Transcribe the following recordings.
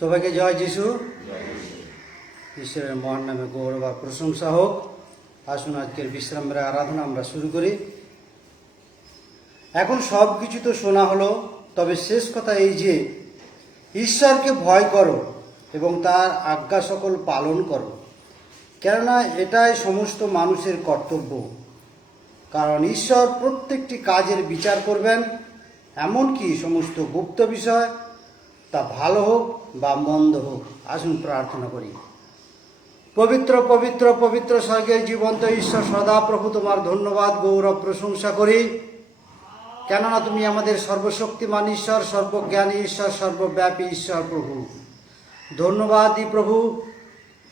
সবাইকে জয় যিশু। ঈশ্বরের মহান নামে গৌরব আর প্রশংসা হোক। আসুন আজকের বিশ্রামের আরাধনা আমরা শুরু করি। এখন সব কিছু তো শোনা হলো, তবে শেষ কথা এই যে ঈশ্বরকে ভয় করো এবং তার আজ্ঞা সকল পালন করো, কেননা এটাই সমস্ত মানুষের কর্তব্য। কারণ ঈশ্বর প্রত্যেকটি কাজের বিচার করবেন, এমনকি সমস্ত গুপ্ত বিষয়, তা ভালো হোক বা মন্দ হোক। আসুন প্রার্থনা করি। পবিত্র পবিত্র পবিত্র স্বর্গের জীবন্ত ঈশ্বর, সদা প্রভু তোমার ধন্যবাদ গৌরব প্রশংসা করি, কেননা তুমি আমাদের সর্বশক্তিমান ঈশ্বর, সর্বজ্ঞানী ঈশ্বর, সর্বব্যাপী ঈশ্বর। প্রভু ধন্যবাদ দিই প্রভু,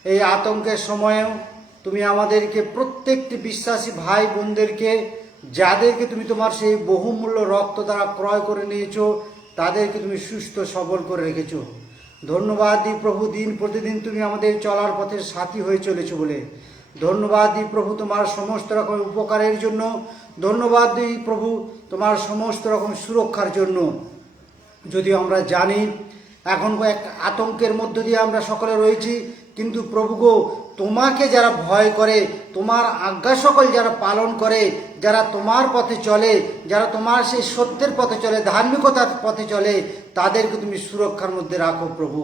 এই আতঙ্কের সময়েও তুমি আমাদেরকে প্রত্যেকটি বিশ্বাসী ভাই বোনদেরকে, যাদেরকে তুমি তোমার সেই বহুমূল্য রক্ত দ্বারা ক্রয় করে নিয়েছো, তাদেরকে তুমি সুস্থ সবল করে রেখেছো। ধন্যবাদ দিই প্রভু, দিন প্রতিদিন তুমি আমাদের চলার পথের সাথী হয়ে চলেছো বলে। ধন্যবাদ দিই প্রভু তোমার সমস্ত রকম উপকারের জন্য। ধন্যবাদ দিই প্রভু তোমার সমস্ত রকম সুরক্ষার জন্য। যদিও আমরা জানি এখন এক আতঙ্কের মধ্য দিয়ে আমরা সকলে রয়েছি, কিন্তু প্রভু গো, তোমাকে যারা ভয় করে, তোমার আজ্ঞা সকল যারা পালন করে, যারা তোমার পথে চলে, যারা তোমার সেই সত্যের পথে চলে, ধার্মিকতার পথে চলে, তাদেরকে তুমি সুরক্ষার মধ্যে রাখো প্রভু।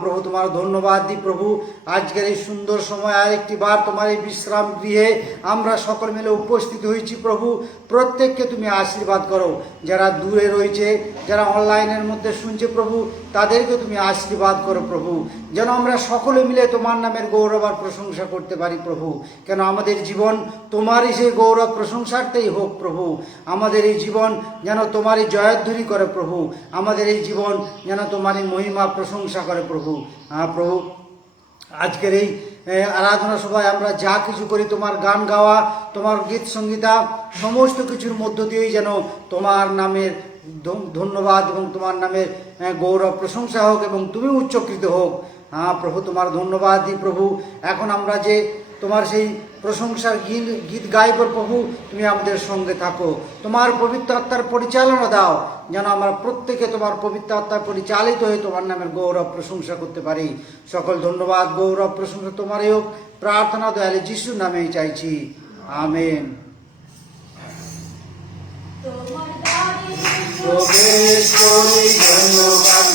প্রভু তোমার ধন্যবাদ দিই প্রভু, আজকের এই সুন্দর সময় আরেকটি বার তোমার এই বিশ্রাম গৃহে আমরা সকল মিলে উপস্থিত হয়েছি প্রভু। প্রত্যেককে তুমি আশীর্বাদ করো, যারা দূরে রয়েছে, যারা অনলাইনের মধ্যে শুনছে প্রভু, তাদেরকে তুমি আশীর্বাদ করো প্রভু, যেন আমরা সকলে মিলে তোমার নামের গৌরব আর প্রশংসা করতে পারি প্রভু। কেন আমাদের জীবন তোমারই সেই গৌরব প্রশংসার্থেই হোক প্রভু। আমাদের এই জীবন যেন তোমারই জয়ধ্বনি করে প্রভু। আমাদের এই জীবন যেন তোমারই মহিমা প্রশংসা করে প্রভু। প্রভু আজকের এই আরাধনা সভায় আমরা যা কিছু করি, তোমার গান গাওয়া, তোমার গীত সঙ্গীতা, সমস্ত কিছুর মধ্য দিয়েই যেন তোমার নামের ধন্যবাদ এবং তোমার নামের গৌরব প্রশংসা হোক এবং তুমি উচ্চকৃত হোক। প্রভু তোমার ধন্যবাদ দিই প্রভু। এখন আমরা যে তোমার সেই প্রশংসার গীত গাইব প্রভু, তুমি আমাদের সঙ্গে থাকো, তোমার পবিত্র আত্মার পরিচালনা দাও, যেন আমরা প্রত্যেকে তোমার পবিত্র আত্মার পরিচালিত হয়ে তোমার নামের গৌরব প্রশংসা করতে পারি। সকল ধন্যবাদ গৌরব প্রশংসা তোমারই হোক। প্রার্থনা দয়ালে যিশুর নামেই চাইছি, আমেন। প্রবেশ করি ধন্যবাদ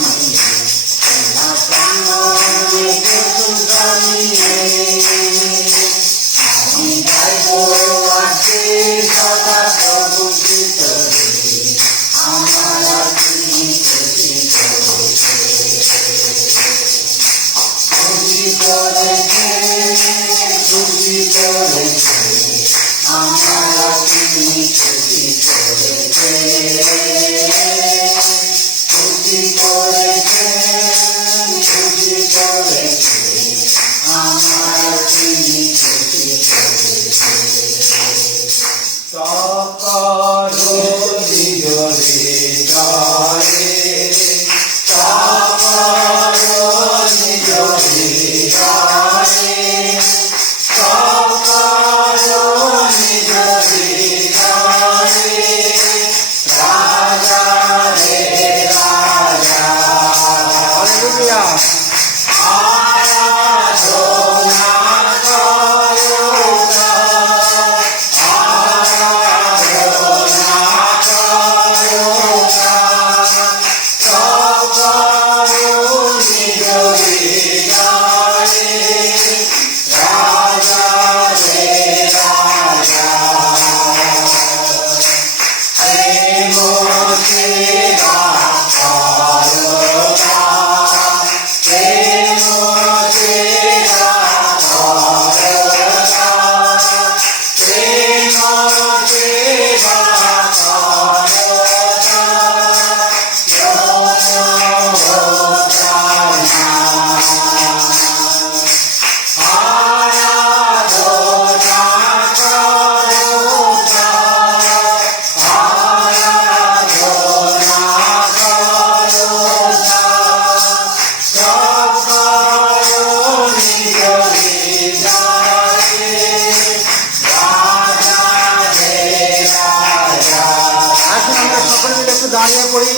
দাঁড়িয়ে পড়ি,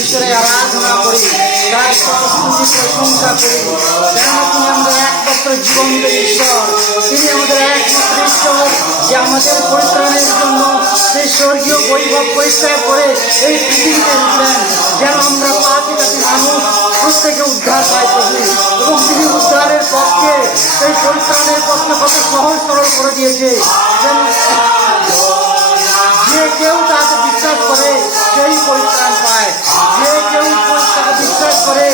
ঈশ্বরের আরাধনা করি। তার সমস্ত প্রশংসা করি। কেননা তুমি আমাদের একমাত্র জীবন্ত ঈশ্বর, তিনি আমাদের একমাত্র ঈশ্বর যে আমাদের পরিত্রাণের জন্য সেই স্বর্গীয় বৈভব পরিত্যাগ করে এই পৃথিবীতে উঠলেন, যেন আমরা পাপী জাতি মানুষ প্রত্যেকে উদ্ধার পাই প্রভু। এবং তিনি উদ্ধারের পক্ষে সেই পরিত্রাণের পক্ষে কত সহজ সরল করে দিয়েছে। যে কেউ তাকে বিশ্বাস করে সেই পরিত্রাণ পায়, যে কেউ তাকে বিশ্বাস করে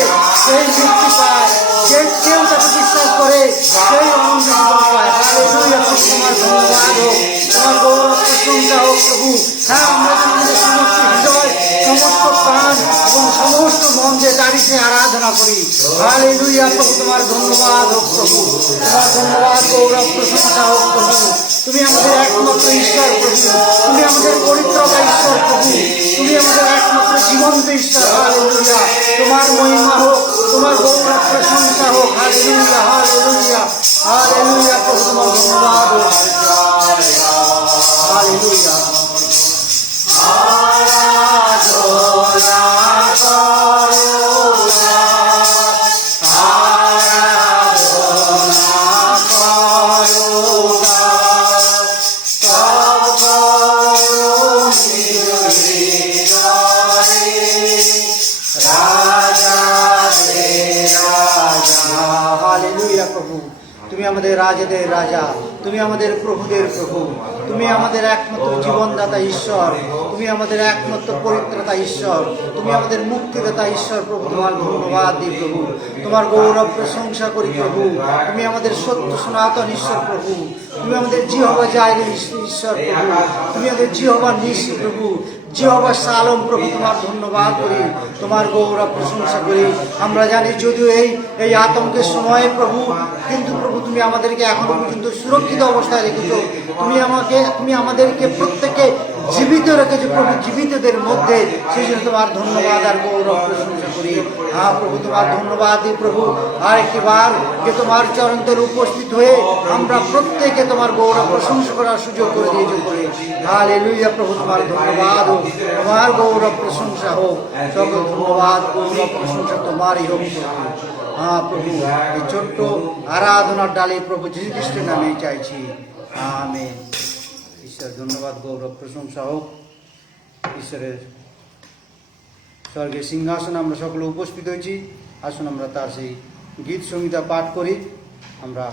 সেই মুক্তি পায়, যে কেউ তাকে বিশ্বাস করে সেই অনন্ত জীবন পায়। হালেলুয়া, তোমার ধন্যবাদ হোক, তোমার গৌরব প্রশংসা হোক প্রভু। হ্যাঁ, আমরা আমাদের সমস্ত হৃদয়, সমস্ত প্রাণ এবং সমস্ত মন দিয়ে তারিখে আরাধনা করি। হালেলুয়া প্রভু, তোমার ধন্যবাদ হোক প্রভু, তোমার ধন্যবাদ গৌরব প্রশংসা হোক প্রভু। তুমি আমাদের একমাত্র ঈশ্বর প্রভু, তুমি আমাদের পরিত্রাতা ঈশ্বর প্রভু, তুমি আমাদের একমাত্র জীবন্ত ঈশ্বর। হালেলুয়া, তোমার মহিমা হোক, তোমার গৌরব প্রশংসা হোক। হালেলুয়া, হালেলুয়া, হালেলুয়া প্রভু, তোমার ধন্যবাদ হোক। হালেলুয়া। হালেলুয়া প্রভু, তুমি আমাদের রাজাদের রাজা, তুমি আমাদের প্রভুদের প্রভু, তুমি আমাদের একমাত্র জীবনদাতা ঈশ্বর, তুমি আমাদের একমাত্র পরিত্রাতা ঈশ্বর, তুমি আমাদের মুক্তিদাতা ঈশ্বর প্রভু। তোমার ধন্যবাদ দিই প্রভু, তোমার গৌরব প্রশংসা করি প্রভু। তুমি আমাদের সত্য সনাতন ঈশ্বর প্রভু, তুমি আমাদের জিহোবা জাইরে ঈশ্বর প্রভু, তুমি আমাদের জিহোবা নিশি প্রভু, জিহোবা শালোম প্রভু। তোমার ধন্যবাদ করি, তোমার গৌরব প্রশংসা করি। আমরা জানি যদিও এই আতঙ্কের সময়ে প্রভু, কিন্তু প্রভু তুমি আমাদেরকে এখনো পর্যন্ত সুরক্ষিত অবস্থায় রেখেছো। তুমি আমাদেরকে প্রত্যেকে জীবিত রেখেছো প্রভু, জীবিতদের মধ্যে। সেই জন্য তোমার ধন্যবাদ আর গৌরব প্রশংসা করি। হ্যাঁ প্রভু, তোমার ধন্যবাদ দিই প্রভু। আর একটি বার যে তোমার চরণতলে উপস্থিত হয়ে আমরা প্রত্যেকে তোমার গৌরব প্রশংসা করার সুযোগ করে দিয়েছো বলে। হালেলুয়া প্রভু, তোমার ধন্যবাদ হোক, তোমার গৌরব প্রশংসা হোক। সকল ধন্যবাদ গৌরব প্রশংসা তোমারই হোক প্রভু। হ্যাঁ প্রভু, এই ছোট্ট আরাধনার ডালে প্রভু যীশু খ্রিস্টের নামে চাইছি, আমেন। ঈশ্বর ধন্যবাদ গৌরব প্রশংসা হোক। ঈশ্বরের স্বর্গের সিংহাসনে আমরা সকলে উপস্থিত হয়েছি। আসুন আমরা তার সেই গীত সংহিতা পাঠ করি। আমরা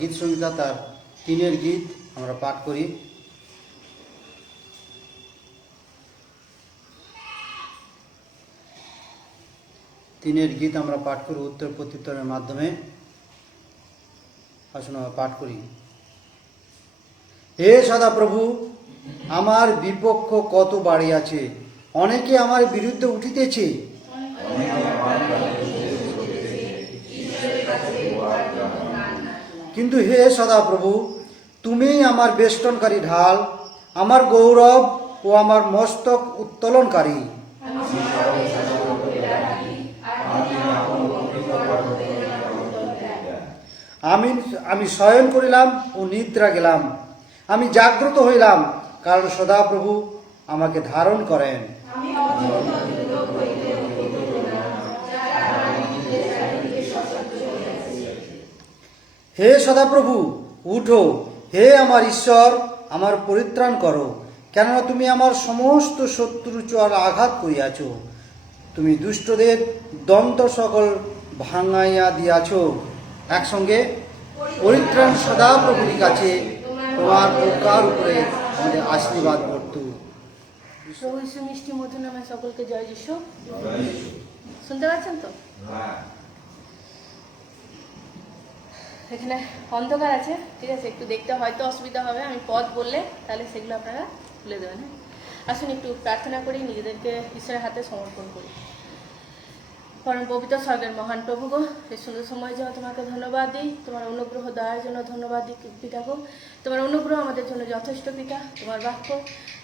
গীত সংহিতা তার 3 গীত আমরা পাঠ করি। গীত আমরা পাঠ করি উত্তর প্রত্যুত্তরের মাধ্যমে। আসুন আমরা পাঠ করি। হে সদাপ্রভু, আমার বিপক্ষ কত বাড়িয়াছে, অনেকে আমার বিরুদ্ধে উঠিতেছে। কিন্তু হে সদাপ্রভু, তুমিই আমার বেষ্টনকারী ঢাল, আমার গৌরব ও আমার মস্তক উত্তোলনকারী। আমি শয়ন করিলাম ও নিদ্রা গেলাম, আমি জাগ্রত হইলাম, কারণ সদাপ্রভু আমাকে ধারণ করেন। হে সদাপ্রভু, উঠো, হে আমার ঈশ্বর, আমার পরিত্রাণ করো। কেননা তুমি আমার সমস্ত শত্রু চর আঘাত করিয়াছ, তুমি দুষ্টদের দন্ত সকল ভাঙাইয়া দিয়াছ। একসঙ্গে পরিত্রাণ সদাপ্রভুর কাছে, তোমার প্রকার উপরে আমাদের আশীর্বাদ বর্তু। প্রভু যীশু মিষ্টি মধুর নামে সকলকে জয় যিশু। শুনতে পাচ্ছেন তো? এখানে অন্ধকার আছে, ঠিক আছে, একটু দেখতে হয়তো অসুবিধা হবে। আমি পথ বললে তাহলে সেগুলো আপনারা তুলে দেবেন। হ্যাঁ, আসুন একটু প্রার্থনা করি, নিজেদেরকে ঈশ্বরের হাতে সমর্পণ করি। পরম পবিত্র স্বর্গের মহান প্রভু গো, এই সুন্দর সময়ের জন্য তোমাকে ধন্যবাদ দিই। তোমার অনুগ্রহ দেওয়ার জন্য ধন্যবাদ দিই পিতা গো। তোমার অনুগ্রহ আমাদের জন্য যথেষ্ট পিতা। তোমার বাক্য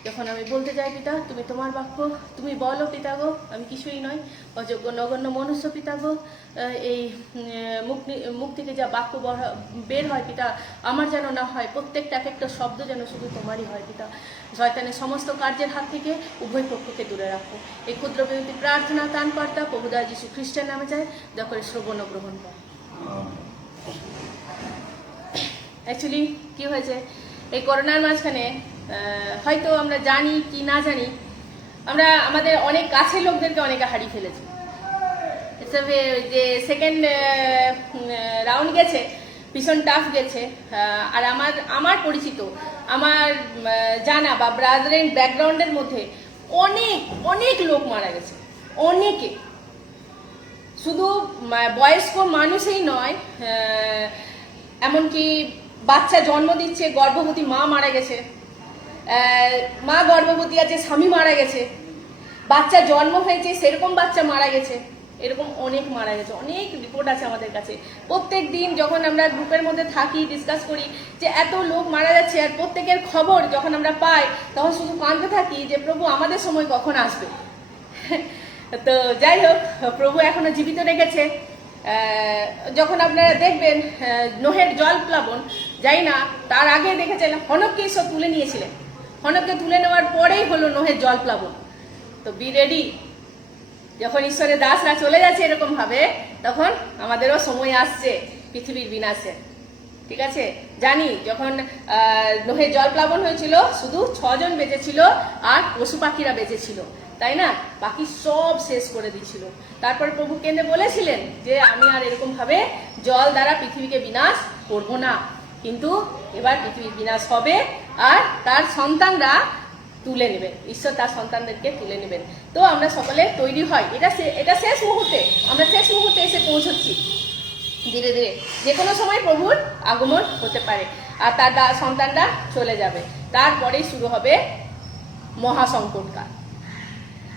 যখন আমি বলতে যাই পিতা, তুমি তোমার বাক্য তুমি বলো পিতা গো, আমি কিছুই নয়, অযোগ্য নগণ্য মনুষ্য পিতা গো। এই মুখ থেকে যা বাক্য বের হয় পিতা, আমার যেন না হয়, প্রত্যেকটা এক একটা শব্দ যেন শুধু তোমারই হয় পিতা। শয়তানের সমস্ত কার্যের হাত থেকে উভয় পক্ষকে দূরে রাখো। এই ক্ষুদ্র বিনতি প্রার্থনা ত্রাণকর্তা প্রভুদা যীশু খ্রিস্টের নামে যায়, দয়া করে শ্রবণ ও গ্রহণ কর। অ্যাকচুয়ালি কি হয়েছে, এই করোনার মাঝখানে হয়তো আমরা জানি কি না জানি, আমরা আমাদের অনেক কাছের লোকদেরকে অনেকে হারিয়ে ফেলেছি। যে সেকেন্ড রাউন্ড গেছে ভীষণ টাফ গেছে। আর আমার পরিচিত, আমার জানা বা ব্রাদারের ব্যাকগ্রাউন্ডের মধ্যে অনেক অনেক লোক মারা গেছে। অনেকে, শুধু বয়স্ক মানুষই নয়, এমনকি বাচ্চা জন্ম দিচ্ছে গর্ভবতী মা মারা গেছে, মা গর্ভবতী আছে স্বামী মারা গেছে, বাচ্চা জন্ম হয়েছে সেরকম বাচ্চা মারা গেছে, এরকম অনেক মারা গেছে। অনেক রিপোর্ট আছে আমাদের কাছে। প্রত্যেক দিন যখন আমরা গ্রুপের মধ্যে থাকি, ডিসকাস করি যে এত লোক মারা যাচ্ছে, আর প্রত্যেকের খবর যখন আমরা পাই তখন শুধু কাঁদতে থাকি যে প্রভু আমাদের সময় কখন আসবে। তো যাই হোক, প্রভু এখনো জীবিত রেখেছে। যখন আপনারা দেখবেন নোহের জল প্লাবন, যাই না তার আগে দেখেছেন হনককে সব তুলে নিয়েছিলেন। হনককে তুলে নেওয়ার পরেই হলো নোহের জল প্লাবন। তো বি রেডি, যখন ঈশ্বরের দাসরা চলে যাচ্ছে এরকম ভাবে, তখন আমাদেরও সময় আসছে পৃথিবীর বিনাশে। ঠিক আছে, জানি যখন নোহের জল প্লাবন হয়েছিল শুধু 6 জন বেঁচেছিল আর পশু পাখিরা বেঁচেছিল, তাই না? বাকি সব শেষ করে দিয়েছিল। তারপর প্রভু কেন্দ্রে বলেছিলেন যে আমি আর এরকম ভাবে জল দ্বারা পৃথিবীকে বিনাশ করব না, কিন্তু এবার পৃথিবীর বিনাশ হবে আর তার সন্তানরা তুলে নেবেন, ঈশ্বর তার সন্তানদেরকে তুলে নেবেন। তো আমরা সকলে তৈরি হয়, এটা শেষ মুহূর্তে, আমরা শেষ মুহূর্তে এসে পৌঁছচ্ছি। ধীরে ধীরে যে কোনো সময় প্রভুর আগমন হতে পারে আর তার সন্তানরা চলে যাবে, তারপরেই শুরু হবে মহাসংকটকাল।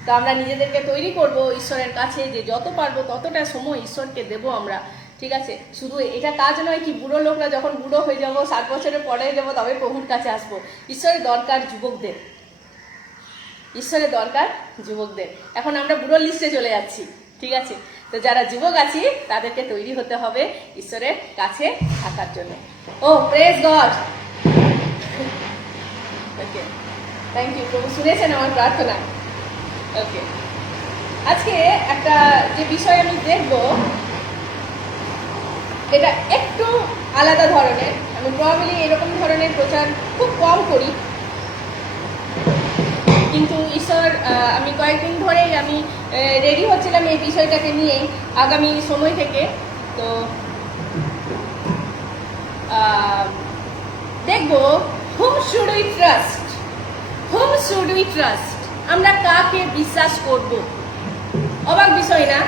তো আমরা নিজেদেরকে তৈরি করব ঈশ্বরের কাছে, যে যত পারবো ততটা সময় ঈশ্বরকে দেব আমরা। ঠিক আছে, শুধু এটা কাজ নয় কি বুড়ো লোকরা যখন বুড়ো হয়ে যাবো, 7 বছরের পরে যাবো, তবে প্রভুর কাছে আসবো। ঈশ্বরের দরকার যুবকদের, ঈশ্বরের দরকার যুবকদের। এখন আমরা বুড়ো লিস্টে চলে যাচ্ছি। ঠিক আছে, তো যারা যুবক আছি তাদেরকে তৈরি হতে হবে ঈশ্বরের কাছে থাকার জন্য। Oh praise God, okay, thank you. প্রভু শুনেছেন আমার প্রার্থনা। ওকে, আজকে একটা যে বিষয় আমি দেখব, এটা একটু আলাদা ধরনের। আমি প্রবাবলি এরকম ধরনের প্রচার খুব কম করি, কিন্তু ঈশ্বর, আমি কয়েকদিন ধরেই আমি রেডি হচ্ছিলাম এই বিষয়টাকে নিয়েই আগামী সময় থেকে। তো দেখবো whom should we trust, whom should we trust, আমরা কাকে বিশ্বাস করব। অবাক বিষয় না,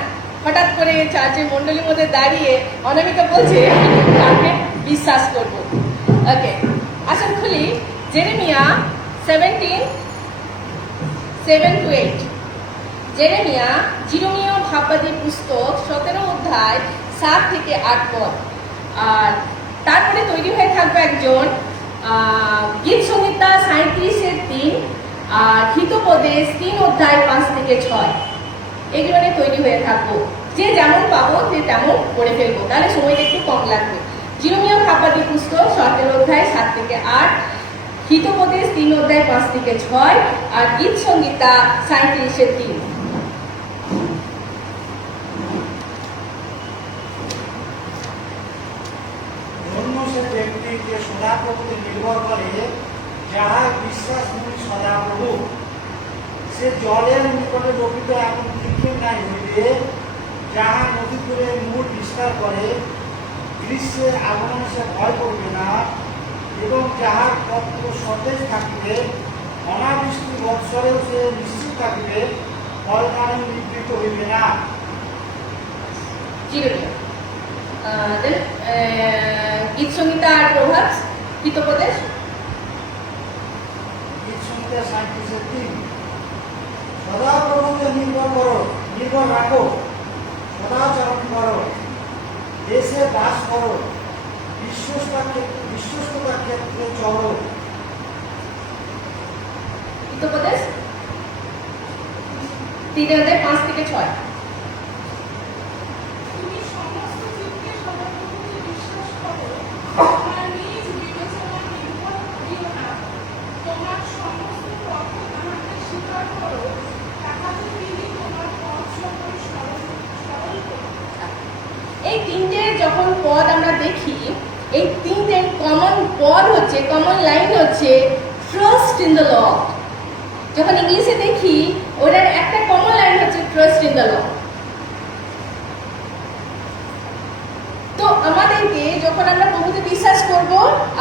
হঠাৎ করে চার্চের মণ্ডলীর মধ্যে দাঁড়িয়ে অনামিকা বলছে কাকে বিশ্বাস করব। ওকে, আসুন খুলি জেরেমিয়া 17:7-8। জেরেমিয়া জিরোমীয় ভাববাদী পুস্তক 17 অধ্যায় 7 থেকে 8 পদ। আর তারপরে তৈরি হয়ে থাকবে একজন গীত সংহিতা 37:3 আর হিতোপদেশ 3 অধ্যায় 5 থেকে 6। এগুলো নিয়ে তৈরি হয়ে থাকবো। যে যেমন পাবো যে তেমন করে ফেলবো, তাহলে সময়টা একটু কম লাগবে। জিরোমীয় ভাববাদী পুস্তক 17 অধ্যায় 7 থেকে 8, হিতোপদেশ 3 অধ্যায় 5 থেকে 6 আর গীত সংহিতা 37:3। ধন্য সে ব্যক্তি যে সদাপ্রভুতে নির্ভর করে, যাহার বিশ্বাস মূল সদাপ্রভু। সে জলের নিকটে রোপিত এমন বৃক্ষের ন্যায় হইবে, যাহা নদী করে মূল বিস্তার করে। গ্রীষ্মের আগমনে সে ভয় করবে না, এবং যাহার পত্র সতেজ থাকিবে। অনাবৃষ্টি বৎসরেও সে নিশ্চিত থাকিবে, ফলদানে নিবৃত হইবে না। গীত সংহিতা আর প্রভাব, হিতোপদেশ গীত সংহিতা 37:3। সদাপ্রভুতে নির্ভর করো, নির্ভর রাখো, সদাচরণ করো, দেশে বাস করো, বিশ্বস্ততার ক্ষেত্রে চলো। হিতোপদেশ 3:5-6। তুমি সমস্ত জীবকে সদাপ্রভুতে বিশ্বাস করো, তোমার নিজ বিবেচনা নির্ভর করিও না, তোমার সমস্ত পথে তাহাকে স্বীকার করো, তাহাতে তিনি তোমার পথ সকল সরল করুন। এই তিনটে যখন পদ আমরা দেখি, এই তিনটে কমন পদ হচ্ছে, কমন লাইন হচ্ছে ট্রাস্ট ইন দ্য লর্ড। যখন ইংলিশে দেখি ওটার একটা কমন লাইন হচ্ছে ট্রাস্ট ইন দ্য লর্ড। তো আমাদেরকে যখন আমরা প্রভুতে বিশ্বাস করব,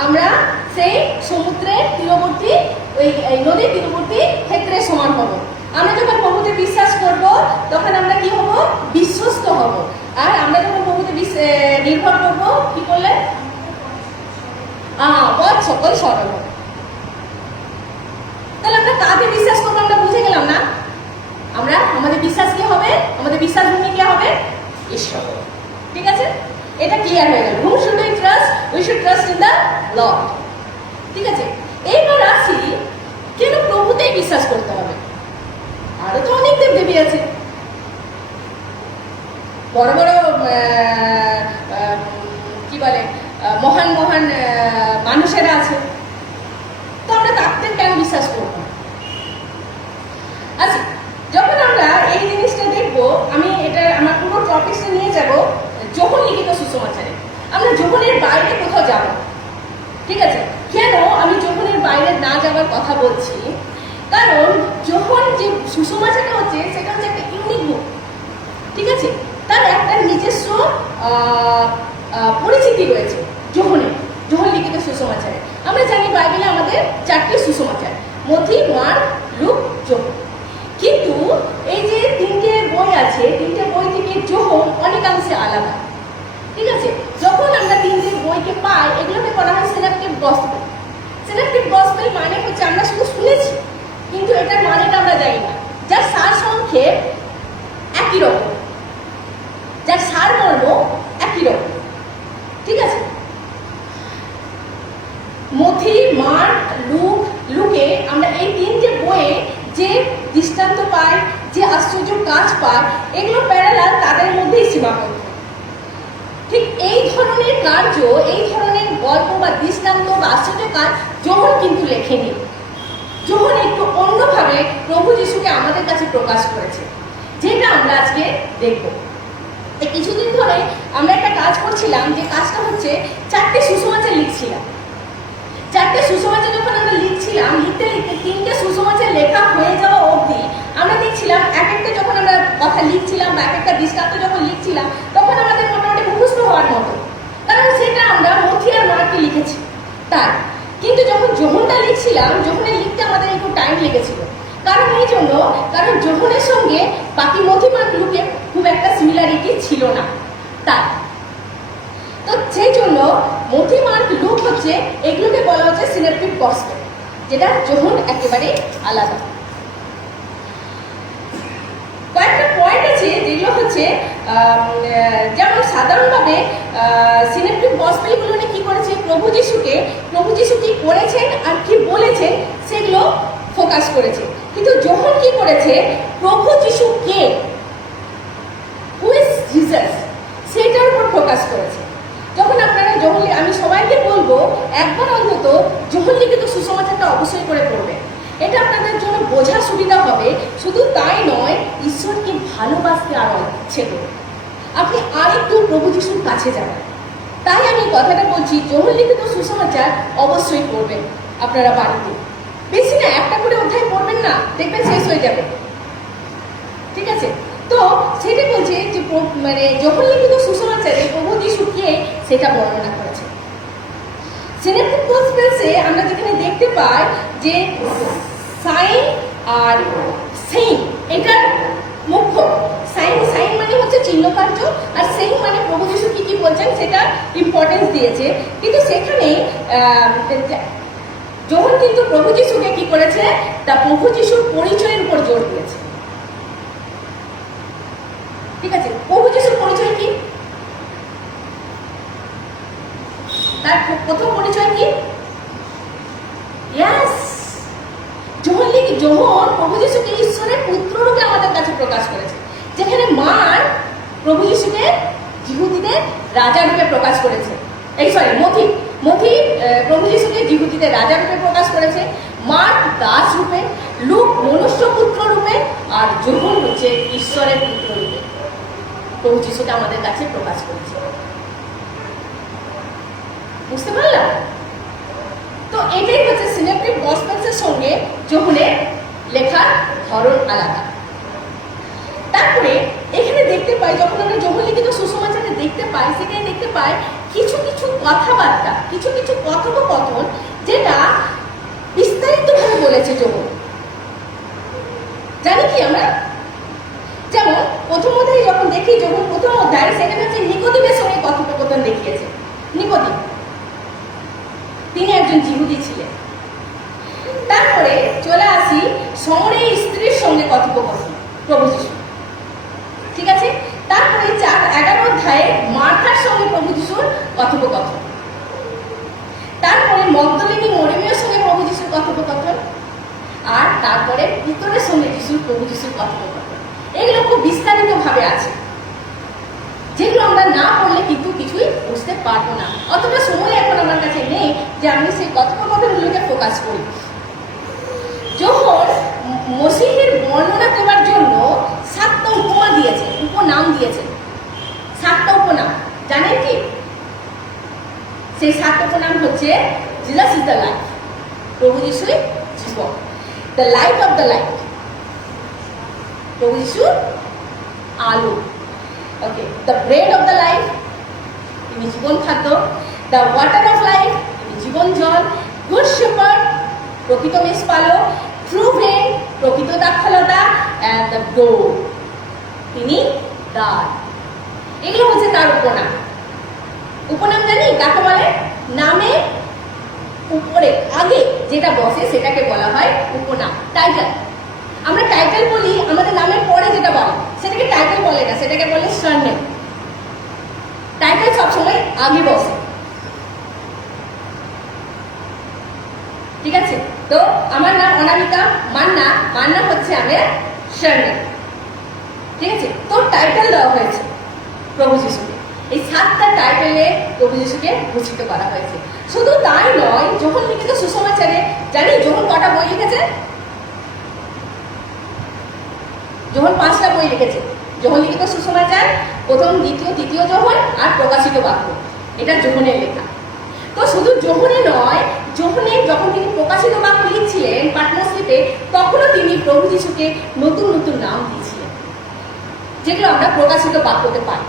আমরা সেই সমুদ্রের তীরবর্তী, ওই নদীর তীরবর্তী ক্ষেত্রে সমান হব। আমরা যখন প্রভুতে বিশ্বাস করব তখন আমরা কি হব? বিশ্বস্ত হব। আর আমরা যখন প্রভুতে নির্ভর করব, কি করলে পথ সকল সরল হবে। তাহলে আমরা কাকে বিশ্বাস করবো আমরা বুঝে গেলাম না? আমরা আমাদের বিশ্বাস কি হবে? আমাদের বিশ্বাস ভূমি কি হবে? ঈশ্বর। ঠিক আছে, এটা ক্লিয়ার হয়ে গেল। Whom should we trust? We should trust in the Lord. ঠিক আছে, এইবার আসি কেন প্রভুতেই বিশ্বাস করতে হবে? আরো তো অনেক দেব দেবী আছে, বড় বড় কি বলে মহান মহান মানুষেরা আছে, তো আমরা তাদের কেন বিশ্বাস করব? আচ্ছা, যখন আমরা এই জিনিসটা দেখবো, আমি এটা আমার পুরো টপিকটা নিয়ে যাব যোহন লিখিত সুসমাচারে। আমরা যোহনের বাইরে কোথাও যাব, ঠিক আছে? কেন আমি যোহনের বাইরে না যাওয়ার কথা বলছি? কারণ যোহন যে সুসমাচারটা হচ্ছে, সেটা হচ্ছে একটা ইউনিক বুক, ঠিক আছে? তার একটা নিজস্ব পরিচিতি রয়েছে যোহনের, যোহন লিখিত সুসমাচারে। আমরা জানি বাইবেলে আমাদের 4টি সুসমাচার, মথি, মার্ক, লুক, যোহন। কিন্তু এই যে 3টে বই আছে, 3টে বই থেকে যোহন অনেকাংশে আলাদা, ঠিক আছে? যখন আমরা 3টে বইকে পাই, এগুলোকে বলা হয় সিনাপটিক গসপেল। সিনাপটিক গসপেল মানে হচ্ছে আমরা শুধু শুনেছি, কিন্তু এটার মানেটা আমরা জানি না। যার সার সংক্ষেপ একই রকম, যার সারমর্ম একই রকম, ঠিক আছে? মথি, মার্ক, লুকে আমরা এই 3টে বইয়ে যে দৃষ্টান্ত পাই, যে আশ্চর্য কাজ পাই, এগুলো প্যারালাল তাদের মধ্যেই সীমাবদ্ধ। ঠিক এই ধরনের কার্য, এই ধরনের গল্প বা দৃষ্টান্ত বা আশ্চর্য কাজ যোহন কিন্তু লেখেনি। যোহন একটু অন্যভাবে প্রভু যিশুকে আমাদের কাছে প্রকাশ করেছে, যেটা আমরা আজকে দেখব। এই কিছুদিন ধরে আমরা একটা কাজ করছিলাম, যে কাজটা হচ্ছে 4টে সুসমাচার লিখছিলাম। 4টে সুসমাচার যখন আমরা লিখছিলাম, লিখতে লিখতে 3টে সুসমাচার লেখা হয়ে যাওয়া অবধি আমরা দেখছিলাম এক একটা, যখন আমরা কথা লিখছিলাম বা এক একটা দৃষ্টান্ত যখন লিখছিলাম, তখন আমাদের মোটামুটি মুখস্থ হওয়ার মতো, কারণ সেটা আমরা মথি আর মার্কে লিখেছি তাই। কিন্তু যখন যোহনটা লিখছিলাম, যোহনে লিখতে আমাদের একটু টাইম লেগেছিল। কারণ এই জন্য, কারণ যোহনের সঙ্গে বাকি মথি, মার্ক, লুকে খুব একটা সিমিলারিটি ছিল না তাই। তো সেই জন্য মথি, মার্ক, লুক হচ্ছে, এগুলোকে বলা হচ্ছে সিনাপটিক গসপেল, যেটা যোহন একেবারে আলাদা। কয়েকটা পয়েন্ট আছে যেগুলো হচ্ছে, যেমন সাধারণভাবে সিনাপটিক গসপেলগুলো কি করেছে, প্রভু যিশু কি করেছেন আর কি বলেছেন সেগুলো ফোকাস করেছে। কিন্তু যোহন কি করেছে, প্রভু যিশু কে, হু ইজ জিসাস, সেটার উপর ফোকাস করেছে। যখন আপনারা যোহন, আমি সবাইকে বলবো একবার অন্তত যোহন লিখিত সুসমাচারটা অবশ্যই করে পড়বেন। এটা আপনাদের জন্য বোঝা সুবিধা হবে। শুধু তাই নয়, ঈশ্বরকে ভালোবাসতে আরো ইচ্ছে করবে, আপনি আরেকটু প্রভু যিশুর কাছে যাবেন। তাই আমি কথাটা বলছি, যোহন লিখিত সুসমাচার অবশ্যই পড়বেন আপনারা বাড়িতে। বেশি না, একটা করে অধ্যায় পড়বেন না, দেখবেন শেষ হয়ে যাবে, ঠিক আছে? তো সেটা বলছে যে মানে যোহন লিখিত সুসমাচারে প্রভু যিশু কে সেটা বর্ণনা করেছে। সিনাপটিক গসপেলসে আমরা যেখানে দেখতে পাই যে সাইন আর সেইন, এটা মুখ্য। সাইন মানে হচ্ছে চিহ্ন কার্য, আর সেইন মানে প্রভু যিশু কি কি বলছেন সেটা ইম্পর্টেন্স দিয়েছে। কিন্তু সেখানে যোহন কিন্তু প্রভু যিশুকে কি করেছে, তা প্রভু যিশুর পরিচয়ের উপর জোর দিয়েছে, ঠিক আছে? প্রভু যিশুর তার প্রথম পরিচয় কি? ইয়েস, যখন প্রভু যিশুকে ঈশ্বরের পুত্র রূপে আমাদের কাছে প্রকাশ করেছে, যেখানে মার প্রভু যিশুকে যিহুদিদের রাজা রূপে প্রকাশ করেছে, মথি প্রভু যিশুকে যিহুদিদের রাজা রূপে প্রকাশ করেছে, মার্ক দাস রূপে, লুক মনুষ্য পুত্র রূপে, আর যোহন হচ্ছে ঈশ্বরের পুত্র রূপে প্রভু যিশুকে আমাদের কাছে প্রকাশ করেছে। বুঝতে পারলাম? তো এটাই হচ্ছে সিনেপ্টিক গসপেলসের সঙ্গে যোহনের লেখার ধরন আলাদা। তারপরে এখানে দেখতে পাই, যখন আমরা যোহন লিখিত সুসমাচারে দেখতে পাই, সেখানে দেখতে পাই কিছু কিছু কথাবার্তা, কিছু কিছু কথোপকথন যেটা বিস্তারিতভাবে বলেছে যোহন। জানি কি আমরা? যেমন প্রথম অধ্যায়ে যখন দেখি যোহন প্রথম অধ্যায়, সেখানে হচ্ছে নিকোদিমের সঙ্গে কথোপকথন দেখিয়েছে। নিকোদিম তিনি একজন যিহুদি ছিলেন। তারপরে চলে আসি শমরের স্ত্রীর সঙ্গে কথোপকথন প্রভু যিশু, ঠিক আছে। তারপরে 11 অধ্যায়ে মার্থার সঙ্গে প্রভু যিশুর কথোপকথন। তারপরে মগদলিনী মরিয়মের সঙ্গে প্রভু যিশুর কথোপকথন, আর তারপরে পিতরের সঙ্গে প্রভু যিশুর কথোপকথন। এগুলো খুব বিস্তারিত ভাবে আছে, যেগুলো আমরা না পড়লে কিন্তু কিছুই বুঝতে পারবো না, অতটা সময় এখন আমার কাছে নেই যে আমি সেই কথোপকথনগুলোকে ফোকাস করি। যখন মসিহের বর্ণনা দেওয়ার জন্য 7টা উপমা দিয়েছে, উপনাম দিয়েছে, 7টা উপনাম, জানেন কি? সেই 7টা উপনাম হচ্ছে জিসাস ইজ দ্য লাইফ, প্রভু যিশুই জীবন, the light of the light, প্রভু যিশু আলো, okay, the bread of the life, তিনি জীবন খাদ্য, দ্য ওয়াটার অফ লাইফ, তিনি জীবন জল, গুড শেপার্ড, প্রকৃত মেষপালক, ট্রু ভেন, প্রকৃত দাক্ষলতা, অ্যান্ড দ্য ডোর, তিনি দ্বার। এগুলো হচ্ছে তার উপনাম। উপনাম জানি কাকে বলে? নামে উপরে আগে যেটা বসে সেটাকে বলা হয় উপনাম, টাইটেল। আমরা টাইটেল বলি, আমাদের নামের পরে যেটা বলে সেটাকে টাইটেল বলে না, সেটাকে বলে সারনেম। টাইটেল সবসময় আগে বসে, ঠিক আছে। তো আমার নাম অনামিকা মান্না, মান্না হচ্ছে আমার সারনেম, ঠিক আছে। তো টাইটেল দেওয়া হয়েছে প্রভু যিশুকে, এই 7টা টাইটেলে প্রভু যিশুকে ভূষিত করা হয়েছে। শুধু তাই নয়, যখন লিখিত সুসমাচারে জানি যখন কটা বই লিখেছে? যখন 5টা বই লিখেছে। যখন লিখিত সুসমাচার, প্রথম, দ্বিতীয়, তৃতীয় যোহন আর প্রকাশিত বাক্য, এটা যোহনের লেখা। তো শুধু যোহনে নয়, যোহনে যখন তিনি প্রকাশিত বাক্য লিখছিলেন পাটমোসলিপে, তখনও তিনি প্রভু যিশুকে নতুন নতুন নাম দিয়েছিলেন, যেগুলো আমরা প্রকাশিত বাক্যতে পাই।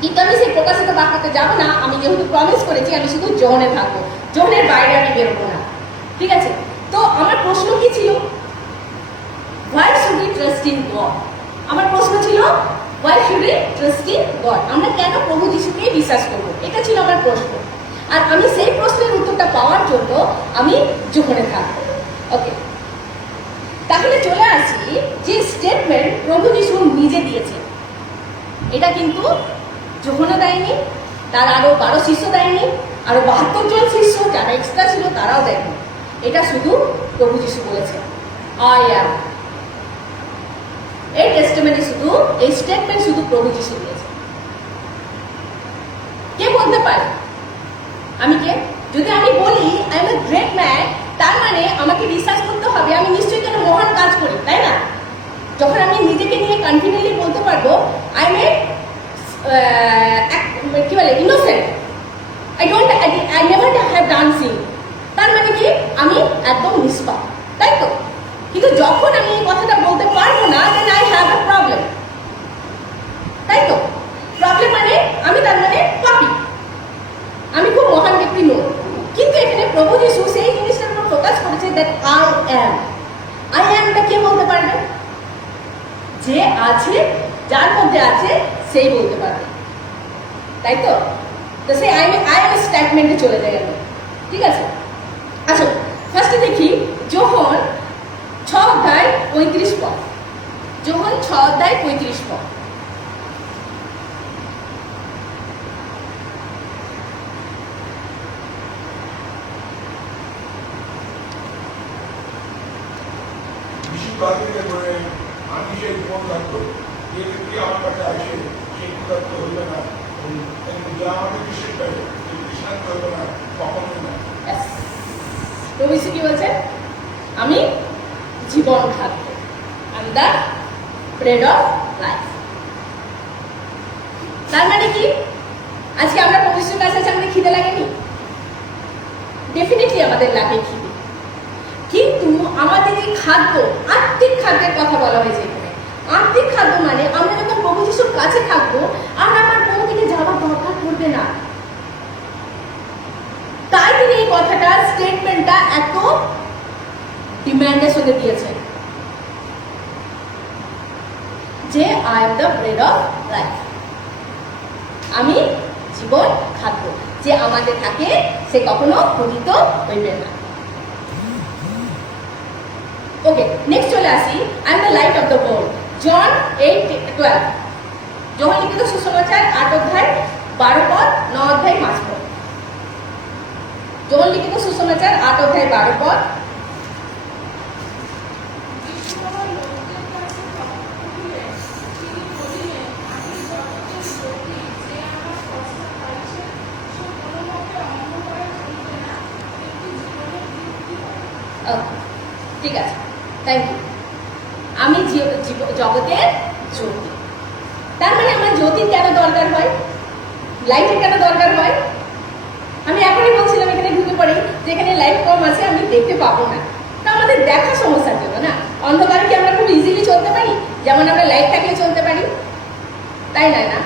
কিন্তু আমি সেই প্রকাশিত বাক্যতে যাব না, আমি যেহেতু প্রমিস করেছি আমি শুধু যোহনে থাকবো, যোহনের বাইরে আমি বেরোবো না, ঠিক আছে। তো আমার প্রশ্ন কি ছিল? Why should we trust in God? আমার প্রশ্ন ছিল why should we trust in God? আমরা কেন প্রভু যিশুকে বিশ্বাস করব? এটা ছিল আমার প্রশ্ন। আর আমি সেই প্রশ্নের উত্তরটা পাওয়ার জন্য আমি যোহনে থাকবো। ওকে, তাহলে চলে আসি যে স্টেটমেন্ট প্রভু যিশু নিজে দিয়েছেন, এটা কিন্তু যোহনে দেয়নি, তার আরো 12 শিষ্য দেয়নি, আরো 72 জন শিষ্য যারা এক্সট্রা ছিল তারাও দেয়নি। এটা শুধু প্রভু যিশু বলেছেন, আই অ্যাম। এই টেস্টিমনি শুধু, এই স্টেটমেন্ট শুধু প্রভু যিশু দিয়েছে। কে বলতে পারে আমি কে? যদি আমি বলি I M a great man, তার মানে আমাকে বিশ্বাস করতে হবে আমি নিশ্চয়ই কোনো মহান কাজ করি, তাই না? যখন আমি নিজেকে নিয়ে কনফিডেন্টলি বলতে পারবো আই এম এ কি বলে innocent, I never have done sin, তার মানে কি আমি একদম নিষ্পাপ, তাই তো? কিন্তু যখন আমি এই কথাটা বলতে পারবো না, then I have a problem, তাই তো? প্রবলেম মানে আমি তার মানে পাপী, আমি খুব মহান ব্যক্তি নই। কিন্তু এখানে প্রভু যিশু সেই জিনিসটার উপর ফোকাস করেছে দ্যাট আই অ্যাম। আই অ্যামটা কে বলতে পারবে? যে আছে, যার মধ্যে আছে সেই বলতে পারবে, তাই তো? তো সেই আই অ্যাম স্টেটমেন্টে চলে যায় আমি, ঠিক আছে। আচ্ছা, ফার্স্টে দেখি যোহন 6 অধ্যায় 35 পদ। যোহন 6 অধ্যায় 35 পদ। Yes. প্রভু যীশু কি বলছে? আমি জীবন খাদ্য, আমি দ্য ব্রেড অফ লাইফ। তার মানে কি আজকে আমরা প্রভু যীশুর কাছে আছি, আমাদের খিদে লাগেনি? ডেফিনেটলি আমাদের লাগে খিদে, কিন্তু আমাদের এই খাদ্য, আত্মিক খাদ্যের কথা বলা হয়েছে এখানে। আত্মিক খাদ্য মানে আমরা যখন প্রভু যীশুর কাছে থাকবো, আর আমার কোনো দিকে যাওয়ার দরকার পড়বে না। তাই তিনি এই কথাটা, স্টেটমেন্টটা এত ডিম্যান্ডের সঙ্গে দিয়েছেন যে I am the bread of life, আমি জীবন খাদ্য, যে আমাদের থাকে সে কখনো পতিত হইবে না। ওকে, নেক্সট চলে আসি, I am the light of the world, John 8:12। যোহন লিখিত সুসমাচার 8 অধ্যায় 12 পদ, 9 অধ্যায় 5 পদ। যোহন লিখিত সুসমাচার 8 অধ্যায় 12 পদ। ঈশ্বর লোকদের কাছে তর্ক করিলেন, তিনি বলিলেন, আমি জগতের জ্যোতি, যে আমার পশ্চাৎ আছে, সে কোনোমতে অন্ধকারে চলিবে না, একটি জীবনের বৃদ্ধি হয়। ওকে, ঠিক আছে, থ্যাংক ইউ। আমি জগতের জ্যোতি। তার মানে আমার জ্যোতির কেন দরকার হয়, লাইটের কেন দরকার হয়? আমি এখনই বলছিলাম এখানে ঢুকে পড়ি যেখানে লাইট কম আছে আমি দেখতে পাবো না, তা আমাদের দেখা সমস্যার জন্য না। অন্ধকারে কি আমরা খুব ইজিলি চলতে পারি যেমন আমরা লাইট থাকলে চলতে পারি? তাই নয় না,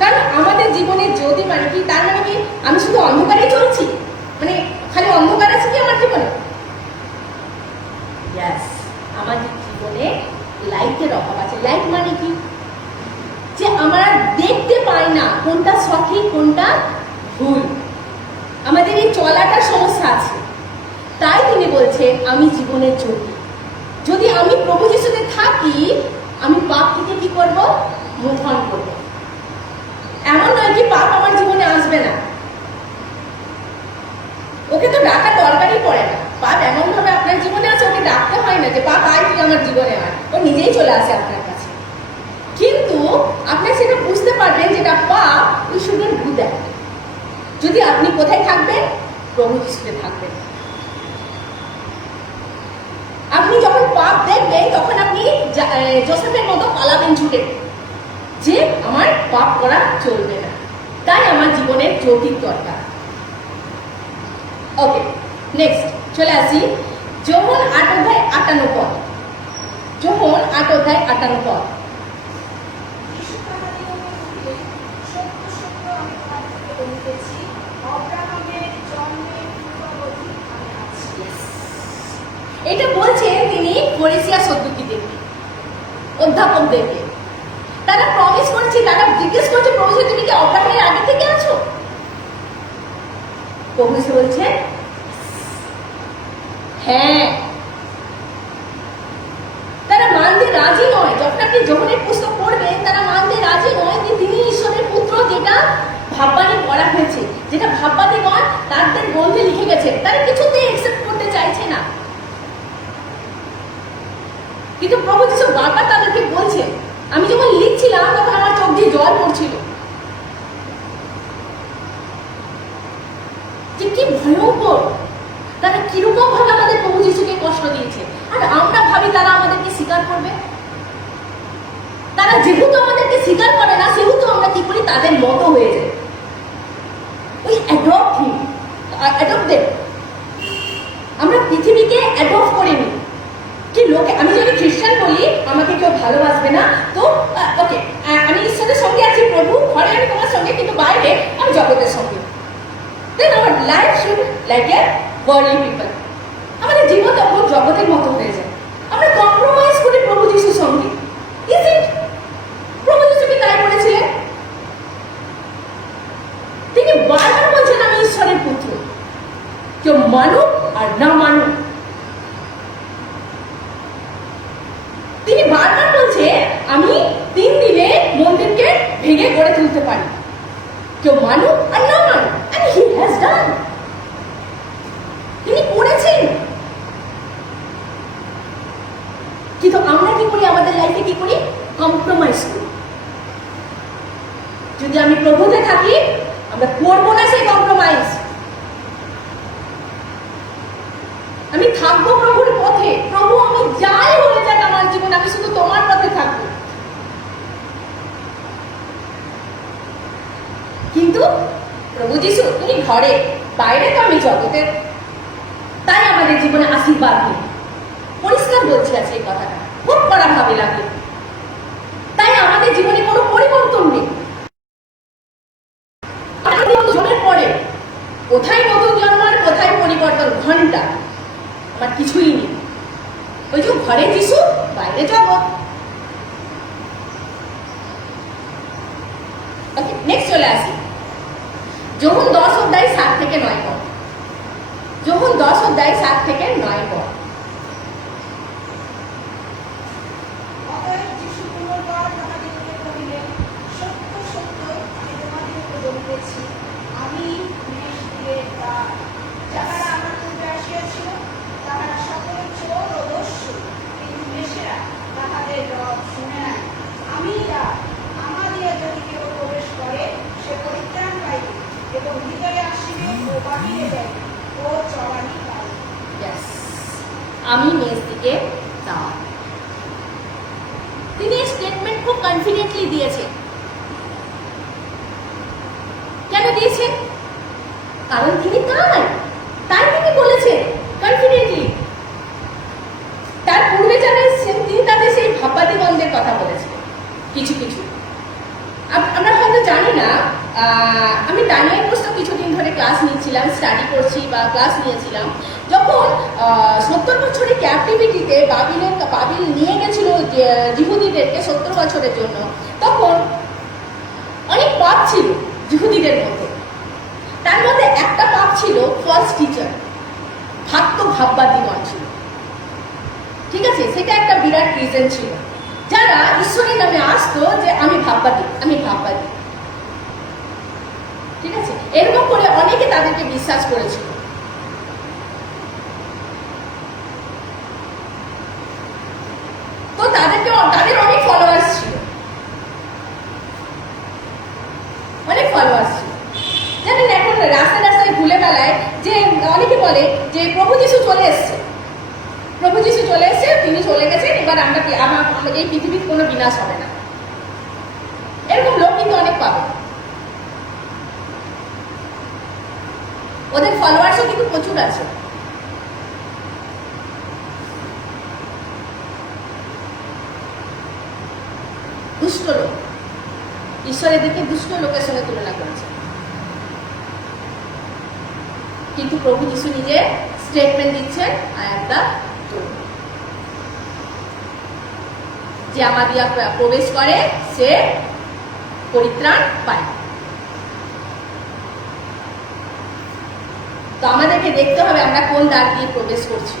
কারণ আমাদের জীবনের জ্যোতি মানে কি? তার মানে কি আমি শুধু অন্ধকারেই চলছি, মানে খালি অন্ধকার আছে কি আমার জীবনে? ইয়েস, আমাদের জীবনে লাইটের অভাব আছে। লাইট মানে কি? যে আমরা দেখতে পাই না কোনটা সঠিক কোনটা ভুল, আমাদের এই চলাটার সমস্যা আছে। তাই তিনি বলছেন আমি জীবনের জ্যোতি। যদি আমি প্রভু যিশুতে থাকি, আমি পাপ থেকে কি করব? মুভ অন করব। এমন নয় কি পাপ আমার জীবনে আসবে না, ওকে তো ডাকার দরকারই পড়ে না। পাপ এমন ভাবে আপনার জীবনে আছে, ওকে ডাকতে হয় না যে পাপ আয় তুই আমার জীবনে আয়, ও নিজেই চলে আসে আপনার কাছে। কিন্তু আপনার সেটা বুঝতে পারবেন যেটা পাপ, ওই শুধু দেয়। যদি আপনি কোথায় থাকবেন? প্রভু যিশুতে থাকবেন। আপনি যখন পাপ দেখবেন তখন আপনি যোসেফের মতো পালাবেন ছুটে, যে আমার পাপ করা চলবে না। তাই আমার জীবনের জ্যোতির দরকার। ওকে, নেক্সট চলে আসি যোহন 8 অধ্যায় 58 পদ। যোহন 8 অধ্যায় 58 পদ। যীশু তাহাদিগকে কহিলেন, সত্য সত্য আমি তোমাদিগকে বলিতেছি, আব্রাহামের জন্মের পূর্ববর্তী আমি আছি। এটা বলছেন তিনি ফরিসিয়া সদ্দুকীদেরকে, অধ্যাপকদেরকে। তারা প্রমিস করছে, তারা জিজ্ঞেস করছে প্রভু তুমি কি আব্রাহামের আগে থেকে আছো? প্রভু বলছে হ্যাঁ। তারা মানতে রাজি নয়। যখন আপনি যোহনের পুস্তক পড়বেন, তারা মানতে রাজি নয় যে তিনি ঈশ্বরের পুত্র, যেটা ভাববানি করা হয়েছে, যেটা ভাববানিগণ তাদের গ্রন্থে লিখে গেছে। তারা কিছুতেই অ্যাকসেপ্ট করতে চাইছে না। কিন্তু প্রভু যিশু বারবার তাদেরকে বলছেন, আমি যখন লিখছিলাম তখন আমার চোখ দিয়ে জল পড়ছিল, যে কি ভয়ঙ্কর, তারা কিরকম ভাবে আমাদের প্রভু যিশুকে কষ্ট দিয়েছে। আর আমরা ভাবি তারা আমাদেরকে স্বীকার করবে। তারা যেহেতু আমাদেরকে স্বীকার করে না, সেহেতু আমরা কি করি? তাদের মতো হয়ে যায়। ওই অ্যাডপ্টেড, আমরা পৃথিবীকে অ্যাডপ্ট করে নিই। কি লোকে, আমি যদি খ্রিস্টান বলি আমাকে কেউ ভালোবাসবে না, তো ওকে আমি ঈশ্বরের সঙ্গে আছি, প্রভু ঘরে আমি তোমার সঙ্গে, কিন্তু বাইরে আমি জগতের সঙ্গে। Then our life should like a worldly people. আমাদের জীবন তখন জগতের মতো হয়ে যায়। আমরা কম্প্রোমাইজ করি প্রভু যিশুর সঙ্গে। Is it? প্রভু যিশুকে তাই করেছিলেন। তিনি বারবার বলছেন আমি ঈশ্বরের পুত্র, কেউ মানুক আর না মানুক। তিনি বারবার বলছে আমি 3 দিনে মন্দিরকে ভেঙে গড়ে তুলতে পারি, কেউ মানুক আর না মানুক। and he has done, তিনি করেছেন। কিন্তু আমরা কি করি? আমাদের লাইফে কি করি? কম্প্রোমাইজ করি। যদি আমি প্রভুতে থাকি, আমরা করবো না সেই কম্প্রোমাইজ। আমি থাকবো প্রভুর পথে। প্রভু, আমি যাই হয়ে যাক আমার জীবন, আমি শুধু তোমার পথে থাকবো। কিন্তু প্রভু যিশু তুমি ঘরে, বাইরে তো আমি জগতের, তাই আমাদের জীবনে আশীর্বাদ নেই। পরিষ্কার বলছি আছে এই কথাটা, খুব কড়া ভাবে লাগে। তাই আমাদের জীবনে কোনো পরিবর্তন নেই। জন্মের পরে কোথায় নতুন জন্ম আর কোথায় পরিবর্তন, ঘন্টা আমার কিছুই নেই। ওই যে ঘরে যিশু, বাইরে জগৎ। ওকে, নেক্সট চলে আসি যোহন 10 অধ্যায় 7 থেকে 9 পদ। যোহন 10 অধ্যায় 7 থেকে 9 পদ। অতএব যীশু পুনর্বার তাহাদিগকে কহিলেন, সত্য সত্য আমি তোমাদিগকে বলিতেছি, আমি মেষ দিগের দ্বার। যাহারা আমার পূর্বে আসিয়াছিল, তাহারা সকলে চোর ও দস্যু, কিন্তু মেষেরা তাহাদের রব শুনে নাই। আমি দ্বার, আমা দিয়া যদি কেহ প্রবেশ করে, সে পরিত্রাণ পাইবে এবং ভিতরে আসিবে ও বাহিরে যাইবে ও চড়ানি পাইবে। Yes, আমি মেষ দিকে দ্বার। তিনি এই স্টেটমেন্ট খুব কনফিডেন্টলি দিয়েছে। কেন দিয়েছেন? কারণ তিনি তাই তিনি বলেছেন কনফিডেন্টলি। তার পূর্বে যারা এসেছেন, তিনি তাদের সেই ভাববাদীগণদের কথা বলেছেন কিছু কিছু। আমরা হয়তো জানি না, আমি দানিয়েল পুস্তক কিছুদিন ধরে ক্লাস নিচ্ছিলাম, স্টাডি করছি বা ক্লাস নিয়েছিলাম। যখন 70 বছরের ক্যাপটিভিটিতে বাবিল নিয়ে গেছিল জিহুদীদেরকে 70 বছরের জন্য, তখন অনেক পাপ ছিল জিহুদীদের মধ্যে। তার মধ্যে একটা পাপ ছিল ফলস টিচার, ভাববাদীগণ ছিল। ঠিক আছে, সেটা একটা বিরাট রিজন ছিল, যারা ঈশ্বরের নামে আসতো যে আমি ভাববাদী। ঠিক আছে, এরকম করে অনেকে তাদেরকে বিশ্বাস করেছিল। তো তাদের অনেক ফলোয়ার্স ছিল, জানেন। এখন রাস্তায় ঘুরে বেড়ায় যে অনেকে বলে যে প্রভু যিশু চলে এসছে, তিনি চলে গেছেন, এবার আমরা এই পৃথিবীর কোনো বিনাশ হবে না। এরকম লোক কিন্তু অনেক পাবে। ওদের ফলোয়ার্সও কিন্তু প্রচুর আছে। দুষ্ট লোক, ঈশ্বর এদেরকে দুষ্ট লোকের সঙ্গে তুলনা করেছে। কিন্তু প্রভু যিশু নিজে স্টেটমেন্ট দিচ্ছেন, আই অ্যাম দ্য ডোর। যে আমার দিয়া প্রবেশ করে সে পরিত্রাণ পায়। তো আমাদেরকে দেখতে হবে আমরা কোন দ্বার দিয়ে প্রবেশ করছি,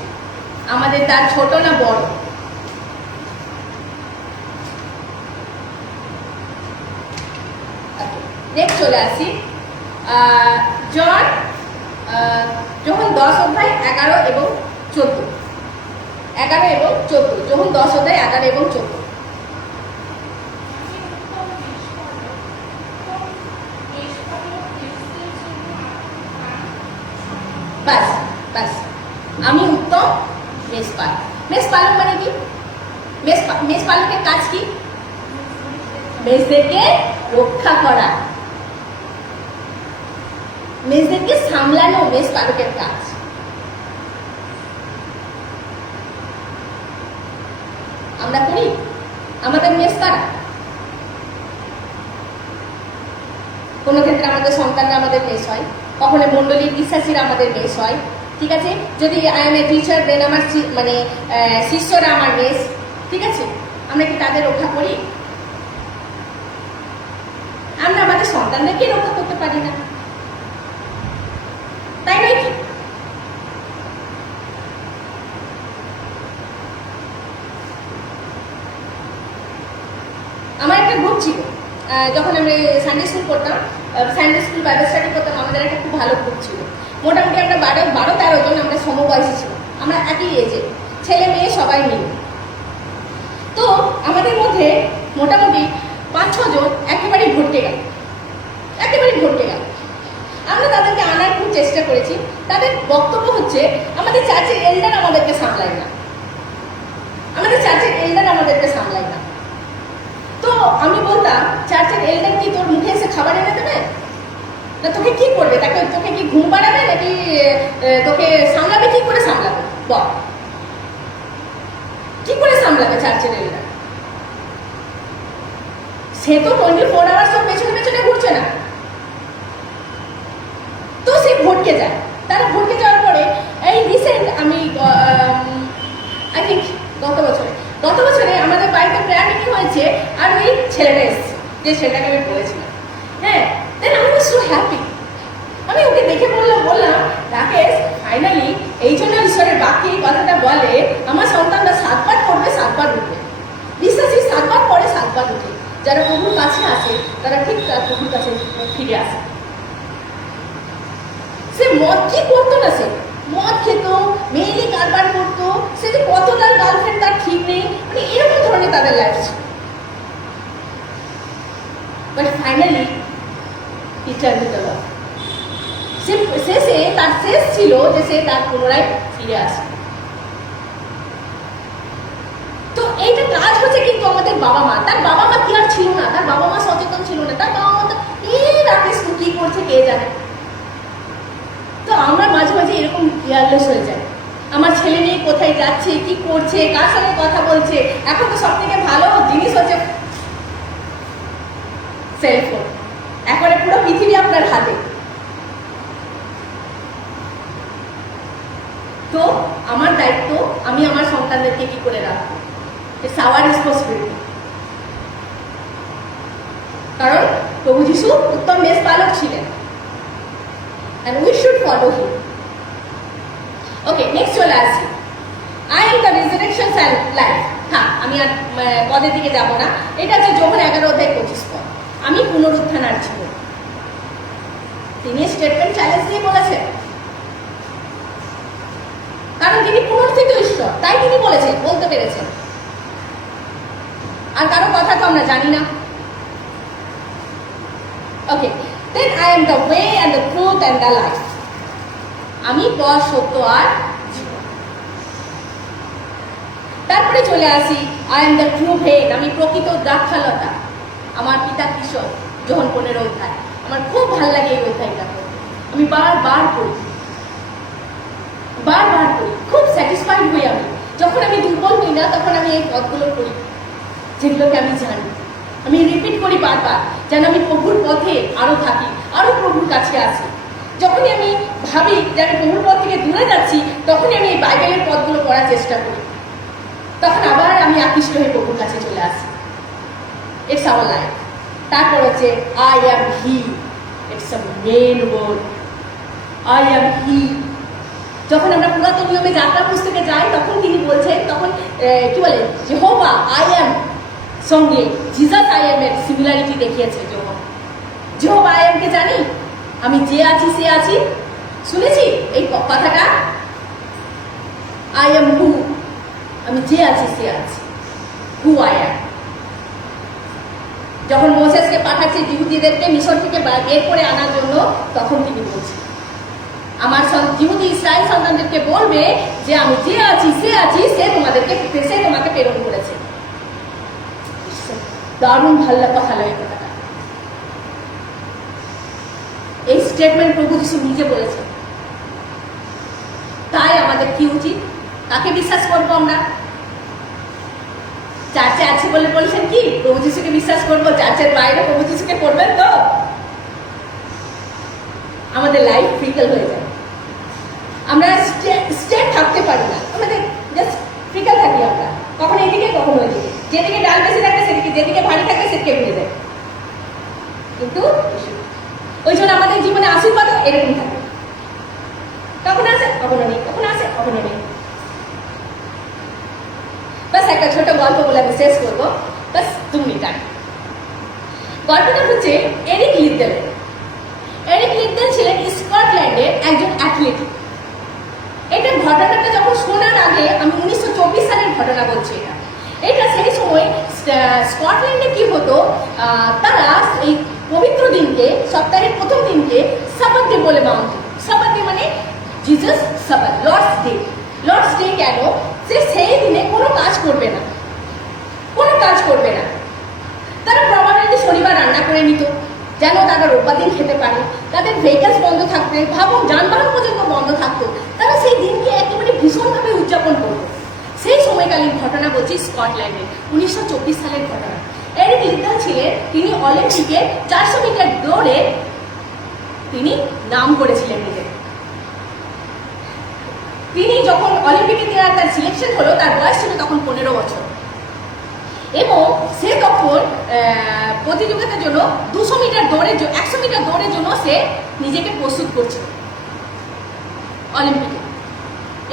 আমাদের দ্বার ছোট না বড়। নেক্সট চলে আসি যখন 10 অধ্যায় 11 এবং 14। যখন 10 অধ্যায় 11 এবং 14। বাস আমি উত্তম মেষপালক। মেষপালক মানে কি? মেষপালকের কাজ কি? মেষদেরকে রক্ষা করা, মেষদেরকে সামলানো মেষপালকের কাজ। আমরা করি? আমাদের মেষ কারা? কোনো ক্ষেত্রে আমাদের সন্তানরা আমাদের মেষ হয়, কখনো মন্ডলীর বিশ্বাসীরা আমাদের মেষ হয়। ঠিক আছে, যদি আই এম এ টিচার দেন আমার শিষ্যরা আমার মেষ। ঠিক আছে, আমরা কি তাদের রক্ষা করি? আমরা আমাদের সন্তানদেরকে রক্ষা করতে পারি না, তাই নয় কি? আমার একটা গ্রুপ ছিল, যখন আমি সানডে স্কুল করতাম, সানডে স্কুল বাইবেল স্টাডি করতাম, আমাদের একটা খুব ভালো গ্রুপ ছিল। মোটামুটি আমরা 12-13 জন আমরা সমবয়সী ছিলাম, আমরা একই এজে, ছেলে মেয়ে সবাই মিলে। তো আমাদের মধ্যে মোটামুটি 5-6 জন একেবারেই ভটকে গেল। আমি বলতাম চার্চের এল্ডার কি তোর মুখে এসে খাবার এনে দেবে, না তোকে কি করবে, তোকে কি ঘুম পাড়াবে নাকি তোকে সামলাবে, কি করে সামলাবে বল, কি করে সামলাবে চার্চের এল্ডার? সে তো 24 আওয়ার্স তো পেছনে পেছনে ঘুরছে না, তো সে ভটকে যায়। তারা ভটকে যাওয়ার পরে এই রিসেন্ট আমি আই থিঙ্ক গত বছরে আমাদের বাড়িতে প্রেয়ার মিটিং হয়েছে, আর ওই ছেলেটা এসেছে, যে ছেলেটাকে আমি বলেছিলাম। হ্যাঁ, then I was so happy. আমি ওকে দেখে বললাম রাকেশ, ফাইনালি এই জন্য ঈশ্বরের বাক্যে এই কথাটা বলে, আমার সন্তানরা 7 বার পড়বে 7 বার উঠবে। বিশ্বাসী 7 বার পড়ে 7 বার উঠে। যারা প্রভুর কাছে আসে তারা ঠিক তার প্রভুর কাছে ফিরে আসে। সে মদ কি করতো না, সে মদ খেত, মেয়েলি কারবার করতো, সে যে কত তার গার্লফ্রেন্ড তার ঠিক নেই, মানে এরকম ধরনের তাদের লাইফ ছিল। But finally he turned to the Lord. শেষে তার শেষ ছিল যে সে তার পুনরায় ফিরে আসে। তো এইটা কাজ হচ্ছে কিন্তু আমাদের বাবা মা। তার বাবা মা কি আর ছিল না, তার বাবা মা সচেতন ছিল না, তার বাবা মা তো রাকেশ কি করছে কে জানে। তো আমরা মাঝে মাঝে এরকম কেয়ারলেস হয়ে যাই, আমার ছেলে নিয়ে কোথায় যাচ্ছে, কি করছে, কার সঙ্গে কথা বলছে। এখন তো সব থেকে ভালো জিনিস হচ্ছে সেলফোন, এখন পুরো পৃথিবী আপনার হাতে। তো আমার দায়িত্ব, আমি আমার সন্তানদেরকে কি করে রাখবো, ইটস আওয়ার রেসপন্সিবিলিটি। কারণ প্রভু যিশু উত্তম মেষপালক ছিলেন, and we should follow him. Okay, next চলে আসি। I am the resurrection and life. হ্যাঁ, আমি আর পদের দিকে যাব না। এটা হচ্ছে যোহন 11:25 পদ। আমি পুনরুত্থান আর জীবন। তিনি স্টেটমেন্ট চ্যালেঞ্জ দিয়ে বলেছেন, কারণ তিনি পুনরুত্থিত ঈশ্বর, তাই তিনি বলেছেন, বলতে পেরেছেন। আর কারো কথা তো আমরা জানি না। ওকে, then I am the way and the truth and the life. আমি পথ, সত্য আর জীবন। তারপরে চলে আসি I am the true vine, আমি প্রকৃত দ্রাক্ষালতা। আমার পিতা কৃষক, যোহন 15 অধ্যায়। আমার খুব ভালো লাগে এই অধ্যায়টা, আমি বারবার পড়ি, খুব স্যাটিসফাইড হই আমি। যখন আমি দুর্বল হই না, তখন আমি এই পথগুলো পড়ি, যেগুলোকে আমি জানি। আমি রিপিট করি বারবার, যেন আমি প্রভুর পথে আরো থাকি, আরো প্রভুর কাছে আসি। যখনই আমি ভাবি যে আমি প্রভুর পথ থেকে দূরে যাচ্ছি, তখনই আমি এই বাইবেলের পথগুলো পড়ার চেষ্টা করি। তখন আবার আমি আকৃষ্ট হয়ে প্রভুর কাছে চলে আসি। It's our life. তারপর হচ্ছে I am he. It's a main word, I am he. যখন আমরা পুরাতন নিয়মে যাত্রা পুস্তকে যাই, তখন তিনি বলছেন, তখন কি বলে, যেহোভা I am সঙ্গে জিসাস I am এর সিমিলারিটি দেখিয়েছে। যেহোভা I am কে জানি, আমি যে আছি সে আছি। শুনেছি এই কথাটা, I am who, আমি যে আছি সে আছি, who I am। যখন মোসেসকে পাঠাচ্ছে ইহুদিদেরকে মিশর থেকে বের করে আনার জন্য, তখন তিনি বলছেন, আমার ইহুদি ইসরায়েল সন্তানদেরকে বলবে যে আমি যে আছি সে আছি, সে তোমাকে প্রেরণ করেছে। দারুণ ভালো কথা এই কথাটা। এই স্টেটমেন্ট প্রভু যিশু নিজে বলেছেন। তাই আমাদের কি উচিত, কাকে বিশ্বাস করবো আমরা? চার্চে আছে বলে বলছেন কি প্রভু যিশুকে বিশ্বাস করবো, চার্চের বাইরে প্রভু যিশুকে করবেন তো আমাদের লাইফ ফ্রিকল হয়ে যায়। আমরা স্টেট থাকতে পারি না, আমাদের জাস্ট ফ্রিকল থাকি আমরা, কখনো এদিকে কখনো ওইদিকে, যেদিকে ডাল বেশি থাকে সেদিকে, যেদিকে ভারী থাকে সেদিকে ঘুরে যায়। কিন্তু ওই জন্য আমাদের জীবনে আশীর্বাদও এরকম থাকে, কখনো আসে কখনো নেই, কখনো আসে কখনো নেই। বাস একটা ছোট গল্প বলে আমি শেষ করবো, বাস 2 মিনিট আগে। গল্পটা হচ্ছে এরিক লিডেল। এরিক লিডেল ছিলেন স্কটল্যান্ডের একজন অ্যাথলেট। এটা ঘটনাটা যখন শোনার আগে, আমি 1924 সালের ঘটনা বলছি। এটা সেই সময় স্কটল্যান্ডে কি হতো, তারা এই পবিত্র দিনকে, সপ্তাহের প্রথম দিনকে সাবাত ডে বলে মানত। সাবাত ডে মানে জিসাস সাবাত, লর্ডস ডে। লর্ডস ডে কেন, যে সেই দিনে কোনো কাজ করবে না, কোনো কাজ করবে না। তারা শনিবার রান্না করে নিত, যেন তারা রোববার দিন খেতে পারে। তাদের ভেহিকেলস বন্ধ থাকবে, ভাবুন যানবাহন পর্যন্ত বন্ধ থাকতো, তারা সেই দিনকে একেবারে ভীষণভাবে উদযাপন করতো। সেই সময়কালীন ঘটনা বলছি স্কটল্যান্ডের 1924 সালের ঘটনা। এরিক লিদ্দাল ছিলেন, তিনি অলিম্পিকে 400 মিটার দৌড়ে তিনি নাম করেছিলেন নিজের। তিনি যখন অলিম্পিকে তার সিলেকশন হলো, তার বয়স ছিল তখন 15 বছর, এবং সে তখন প্রতিযোগিতার জন্য 200 মিটার দৌড়ের 100 মিটার দৌড়ের জন্য সে নিজেকে প্রস্তুত করছিল অলিম্পিকে।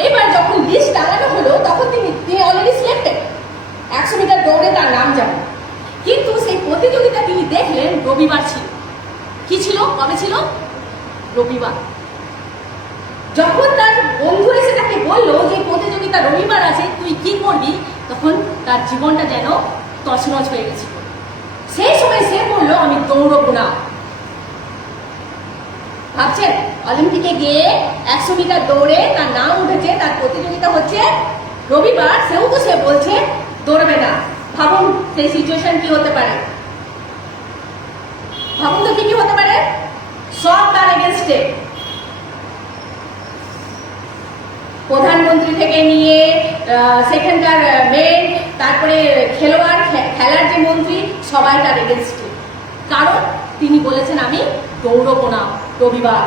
এবার যখন লিস্ট টাঙানো হলো, তখন তিনি অলরেডি সিলেক্টেড, 100 মিটার দৌড়ে তার নাম যাবে। কিন্তু সেই প্রতিযোগিতা তিনি দেখলেন রবিবার ছিল। কি ছিল? কবে ছিল? রবিবার। যখন তার বন্ধু এসে তাকে বললো যে প্রতিযোগিতা রবিবার আছে, তুই কি করবি, তখন তার জীবনটা যেন তছনছ হয়ে গেছিল। সেই সময় সে বললো, আমি দৌড়বো না। ভাবছেন, অলিম্পিকে গিয়ে 100 মিটার দৌড়ে তার নাম উঠেছে, তার প্রতিযোগিতা হচ্ছে রবিবার, সেও তো সে বলছে দৌড়বে না। ভাবুন সেই সিচুয়েশন কি হতে পারে, ভাবুন তো কি হতে পারে। সব তার এগেনস্টে, প্রধানমন্ত্রী থেকে নিয়ে সেখানকার মেন, তারপরে খেলোয়াড়, খেলার যে মন্ত্রী, সবাই তার এগেনস্টে। কারণ তিনি বলেছেন, আমি দৌড়বো না রবিবার,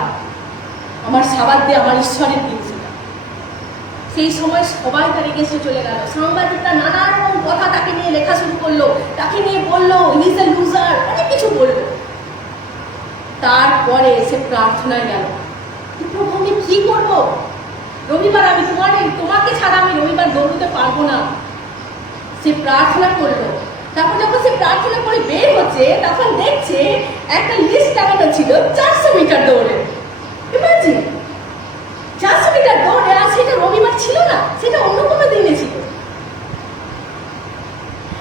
আমার সাবাদ দিয়ে আমার ঈশ্বরের দিন ছিল। সেই সময় সবাই তার এগেনস্টে চলে গেল। সাংবাদিকরা নানা রকম কথা তাকে নিয়ে লেখা শুরু করলো, তাকে নিয়ে বললো হি ইজ এ লুজার, অনেক কিছু বললো। তারপরে সে প্রার্থনায় গেল, প্রভু আমি কি করবো, রবিবার আমি তোমাকে ছাড়া আমি রবিবার দৌড়তে পারবো না। সে প্রার্থনা করলো। তারপর যখন সে প্রার্থনা করে বের হচ্ছে, তখন দেখছে একটা লিস্ট টাঙানো ছিল 400 মিটার দৌড়ে। ইমাজিন, 400 মিটার দৌড়ে, আর সেটা রবিবার ছিল না, সেটা অন্য কোনো দিনে ছিল।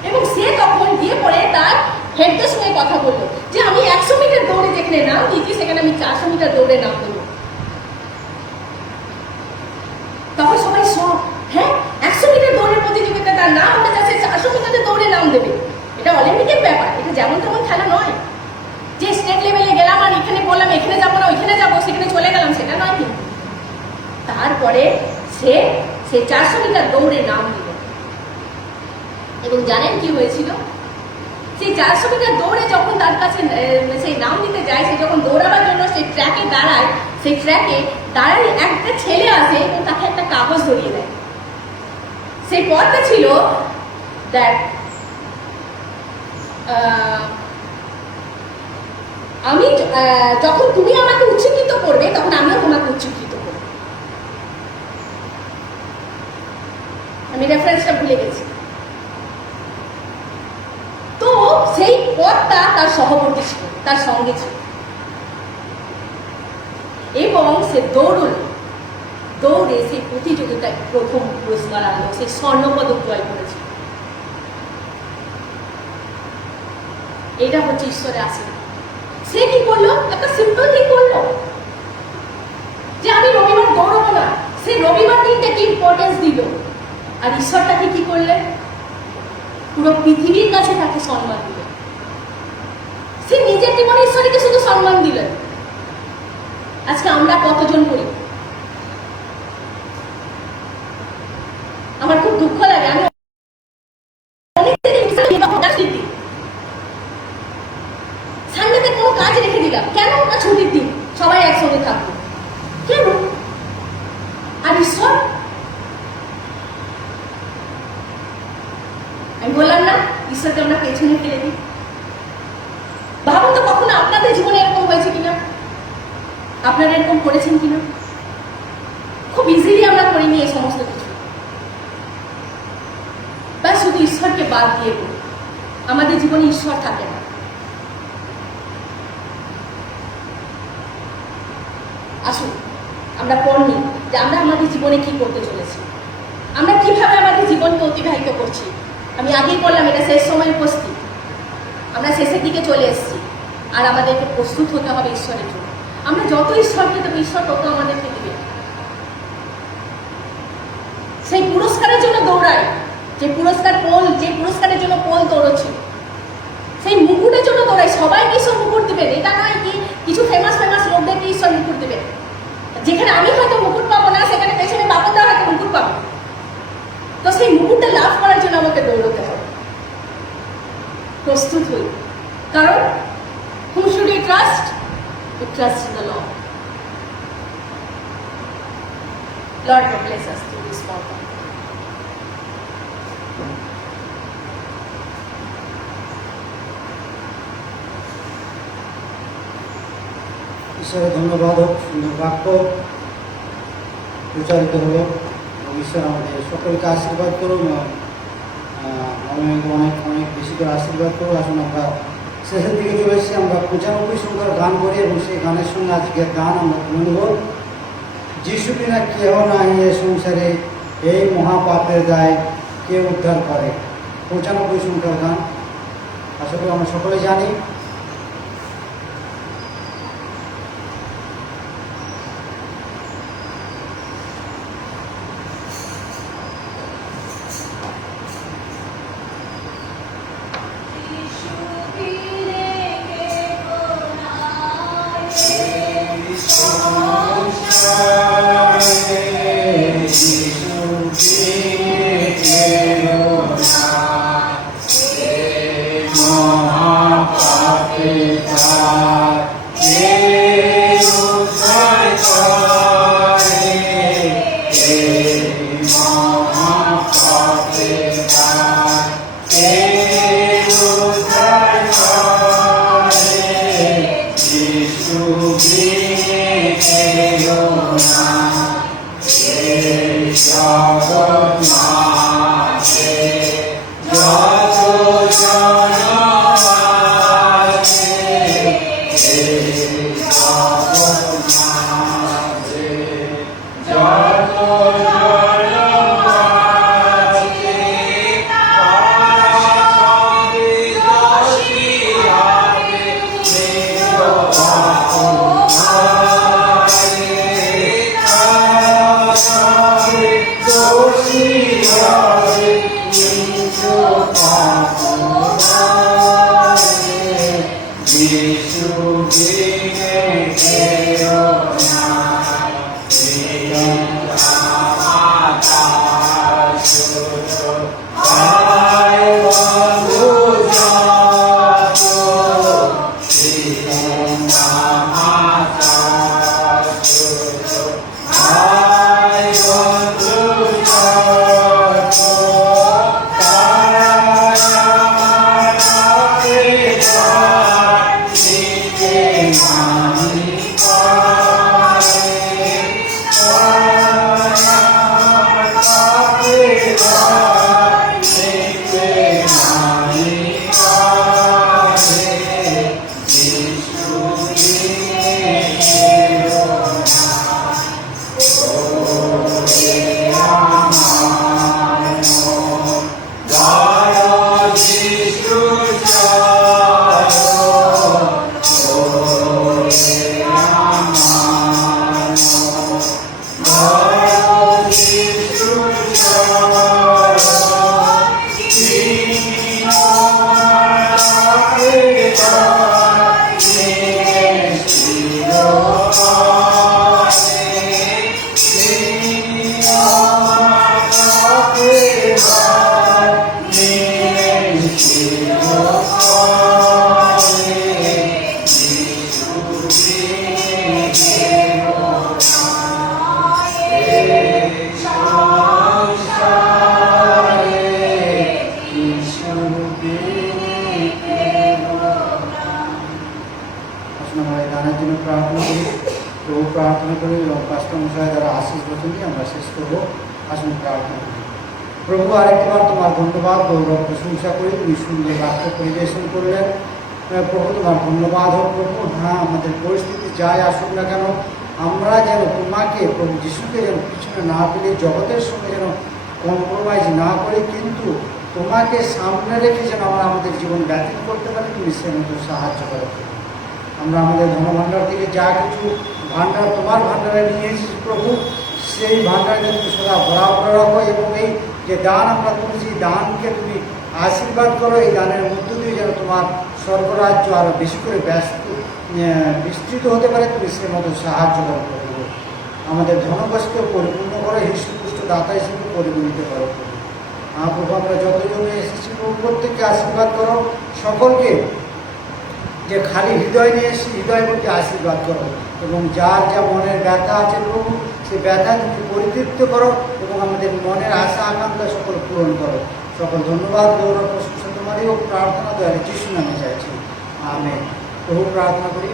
এবং সে তখন গিয়ে পড়ে তার হেডদের সঙ্গে কথা বললো যে আমি 100 মিটার দৌড়ে যেখানে নাম দিয়েছি, সেখানে আমি 400 মিটার দৌড়ে নাম দেবো। তখন সবাই সব, হ্যাঁ 100 মিটার দৌড়ের প্রতিযোগিতা, তার নাম উঠে যাচ্ছে, 400 মিটারে দৌড়ে নাম দেবে। এটা অলিম্পিকের ব্যাপার, এটা যেমন তেমন খেলা নয় যে স্টেট লেভেলে গেলাম আর এখানে বললাম এখানে যাবো না ওইখানে যাবো, সেখানে চলে গেলাম, সেটা নয়। কিন্তু তারপরে সে 400 মিটার দৌড়ে নাম দিল। এবং জানেন কি হয়েছিল? সেই 400 মিটার দৌড়ে যখন তার কাছে সেই নাম দিতে যায়, সে যখন দৌড়াবার জন্য সেই ট্র্যাকে দাঁড়ায়, সেই ট্র্যাকে দাঁড়ালে একটা ছেলে আসে এবং তাকে একটা কাগজ ধরিয়ে দেয়। সেই পথটা ছিল দ্যাট আমি যখন তুমি আমাকে উচ্চকিত করবে, তখন আমিও তোমাকে উচ্চকিত করবো। আমি রেফারেন্সটা ভুলে গেছি। তো সেই পথটা তার সহবর্তী ছিল, তার সঙ্গে ছিল, এবং সে দৌড়ে সেই প্রতিযোগিতায় প্রথম পুরস্কার আনলো, সে স্বর্ণপদক জয় করেছে। এটা হচ্ছে ঈশ্বরের আশীর্বাদ। সে কি করলো? একটা সিম্পল ঠিক করলো যে আমি রবিবার দৌড়বো না। সে রবিবার দিনটাকে ইম্পর্টেন্স দিল। আর ঈশ্বর তাকে কি করলেন? পুরো পৃথিবীর কাছে তাকে সম্মান দিলেন। সে নিজের জীবনে ঈশ্বরকে শুধু সম্মান দিলেন। আজকে আমরা কতজন করি? আমার খুব দুঃখ লাগে, আমি সানডেতে কোনো কাজ রেখে দিলাম, কেন? ওটা ছুটির দিন, সবাই একসঙ্গে থাকবো, কেন? আর ঈশ্বর, আমি বললাম না ঈশ্বরকে আমরা পেছনে ফেলে দিই। ভাবুন তো কখনো আপনাদের জীবনে এরকম হয়েছে কিনা, আপনারা এরকম করেছেন কিনা? খুব ইজিলি আমরা করে নিই এই সমস্ত কিছু, বা শুধু ঈশ্বরকে বাদ দিয়ে করি। আমাদের জীবনে ঈশ্বর থাকে না। আসুন আমরা পড়নি যে আমরা আমাদের জীবনে কি করতে চলেছি, আমরা কিভাবে আমাদের জীবনকে অতিবাহিত করছি। আমি আগেই বললাম এটা শেষ সময় উপস্থিত, আমরা শেষের দিকে চলে এসেছি, আর আমাদেরকে প্রস্তুত হতে হবে ঈশ্বরের জন্য। আমরা যত ঈশ্বরকে দেবো, ঈশ্বর তত আমাদেরকে দেবে। সেই পুরস্কারের জন্য দৌড়ায়, যে পুরস্কারের জন্য পোল দৌড়চ্ছে, সেই মুকুটের জন্য দৌড়ায়, ঈশ্বর মুকুট দিবেন, এটা নয় কি কিছু ফেমাস লোকদেরকে ঈশ্বর মুকুট দিবেন। যেখানে আমি হয়তো মুকুট পাবো না, সেখানে পেছনে বাপনদা হয়তো মুকুট পাবো। তো সেই মুকুটটা লাভ করার জন্য আমাকে দৌড়তে হবে, প্রস্তুত হই। কারণ whom should you trust? You trust in the Lord. Lord will bless us through this program. ঈশ্বরের ধন্যবাদ হোক, সুন্দর বাক্য প্রচারিত হলো এবং ঈশ্বর আমাদের সকলকে আশীর্বাদ করুন, অনেক অনেক অনেক বেশি করে আশীর্বাদ করুন। আসুন আমরা শেষের দিকে চলে এসেছি, আমরা 95 সংখ্যার গান করি এবং সেই গানের সঙ্গে আজকের গান আমরা তুলে নেব। যিশু বিনা কেহ নাই এ সংসারে, এই মহাপাপের দায় কে উদ্ধার করে। 95 সংখ্যার গান আশা করি আমরা সকলে জানি। প্রভু আরেকবার তোমার ধন্যবাদ গৌরব প্রশংসা করি, তুমি সুন্দর বাক্য পরিবেশন করলেন। প্রভু তোমার ধন্যবাদ হোক প্রভু। হ্যাঁ, আমাদের পরিস্থিতি যাই আসুক না কেন, আমরা যেন তোমাকে প্রভু যিশুকে যেন পিছনে না ফেলে, জগতের সঙ্গে যেন কম্প্রোমাইজ না করি, কিন্তু তোমাকে সামনে রেখে যেন আমরা আমাদের জীবন ব্যতীত করতে পারি, তুমি সে মতো সাহায্য করো। আমরা আমাদের ধনভাণ্ডার থেকে যা কিছু ভাণ্ডার তোমার ভাণ্ডারে নিয়ে এসেছি প্রভু, সেই ভাণ্ডারকে তুমি সদা বরাবর রাখো এবং এই যে দান আমরা করেছি, দানকে তুমি আশীর্বাদ করো। এই দানের মধ্য দিয়ে যেন তোমার স্বর্গরাজ্য আরও বেশি করে বিস্তৃত হতে পারে, তুমি সে মতো সাহায্য করো প্রভু। আমাদের ধনকষ্টকে পরিপূর্ণ করে হৃষ্টপুষ্ট দাতা হিসেবে পরিগণিত করো প্রভু। প্রভু আমরা যতজন এসেছি প্রভু প্রত্যেককে আশীর্বাদ করো, সকলকে যে খালি হৃদয় নিয়ে এসে হৃদয় প্রতি আশীর্বাদ করো, এবং যার যা মনের ব্যথা আছে প্রভু সেই ব্যথা তুমি পরিতৃপ্ত করো, এবং আমাদের মনের আশা আকাঙ্ক্ষা সকল পূরণ করো। সকল ধন্যবাদ গৌরব প্রশংসা তোমারই ও প্রার্থনা দয়ালে যিশু নামে চাইছি, আমেন। প্রভু প্রার্থনা করি,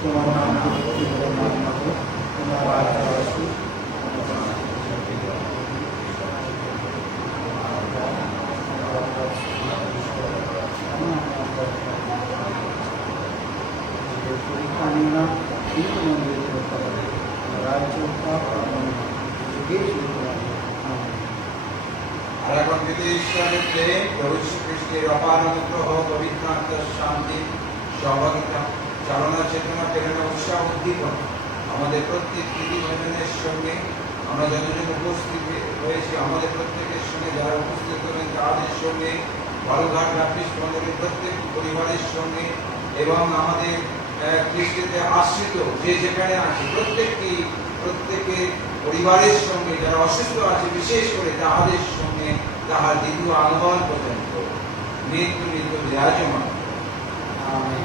তোমার নাম তোমার রাজ্য আসুক, পরীক্ষা নিও না, কিন্তু মন্দিরে রাজ্য আর এখন যদি ঈশ্বরের প্রেম, প্রভু যীশু খ্রিস্টের অপার অনুগ্রহ, পবিত্র আত্মার শান্তি, সহভাগিতা, চালনা, চেতনা, প্রেরণা, উৎসাহ, উদ্দীপন আমাদের প্রত্যেক বিধিভজনের সঙ্গে আমরা যতজন উপস্থিত হয়েছি আমাদের প্রত্যেকের সঙ্গে, যারা উপস্থিত হবেন তাদের সঙ্গে, বালুঘাট ব্যাপটিস্ট মন্দিরের প্রত্যেক পরিবারের সঙ্গে, এবং আমাদের খ্রিস্টতে আশ্রিত যে যেখানে আছে প্রত্যেকের পরিবারের সঙ্গে, যারা অসুস্থ আছে বিশেষ করে তাহাদের সঙ্গে, তাহার দ্বিতীয় আগমন পর্যন্ত মৃত্যু বিরাজমান। আমেন।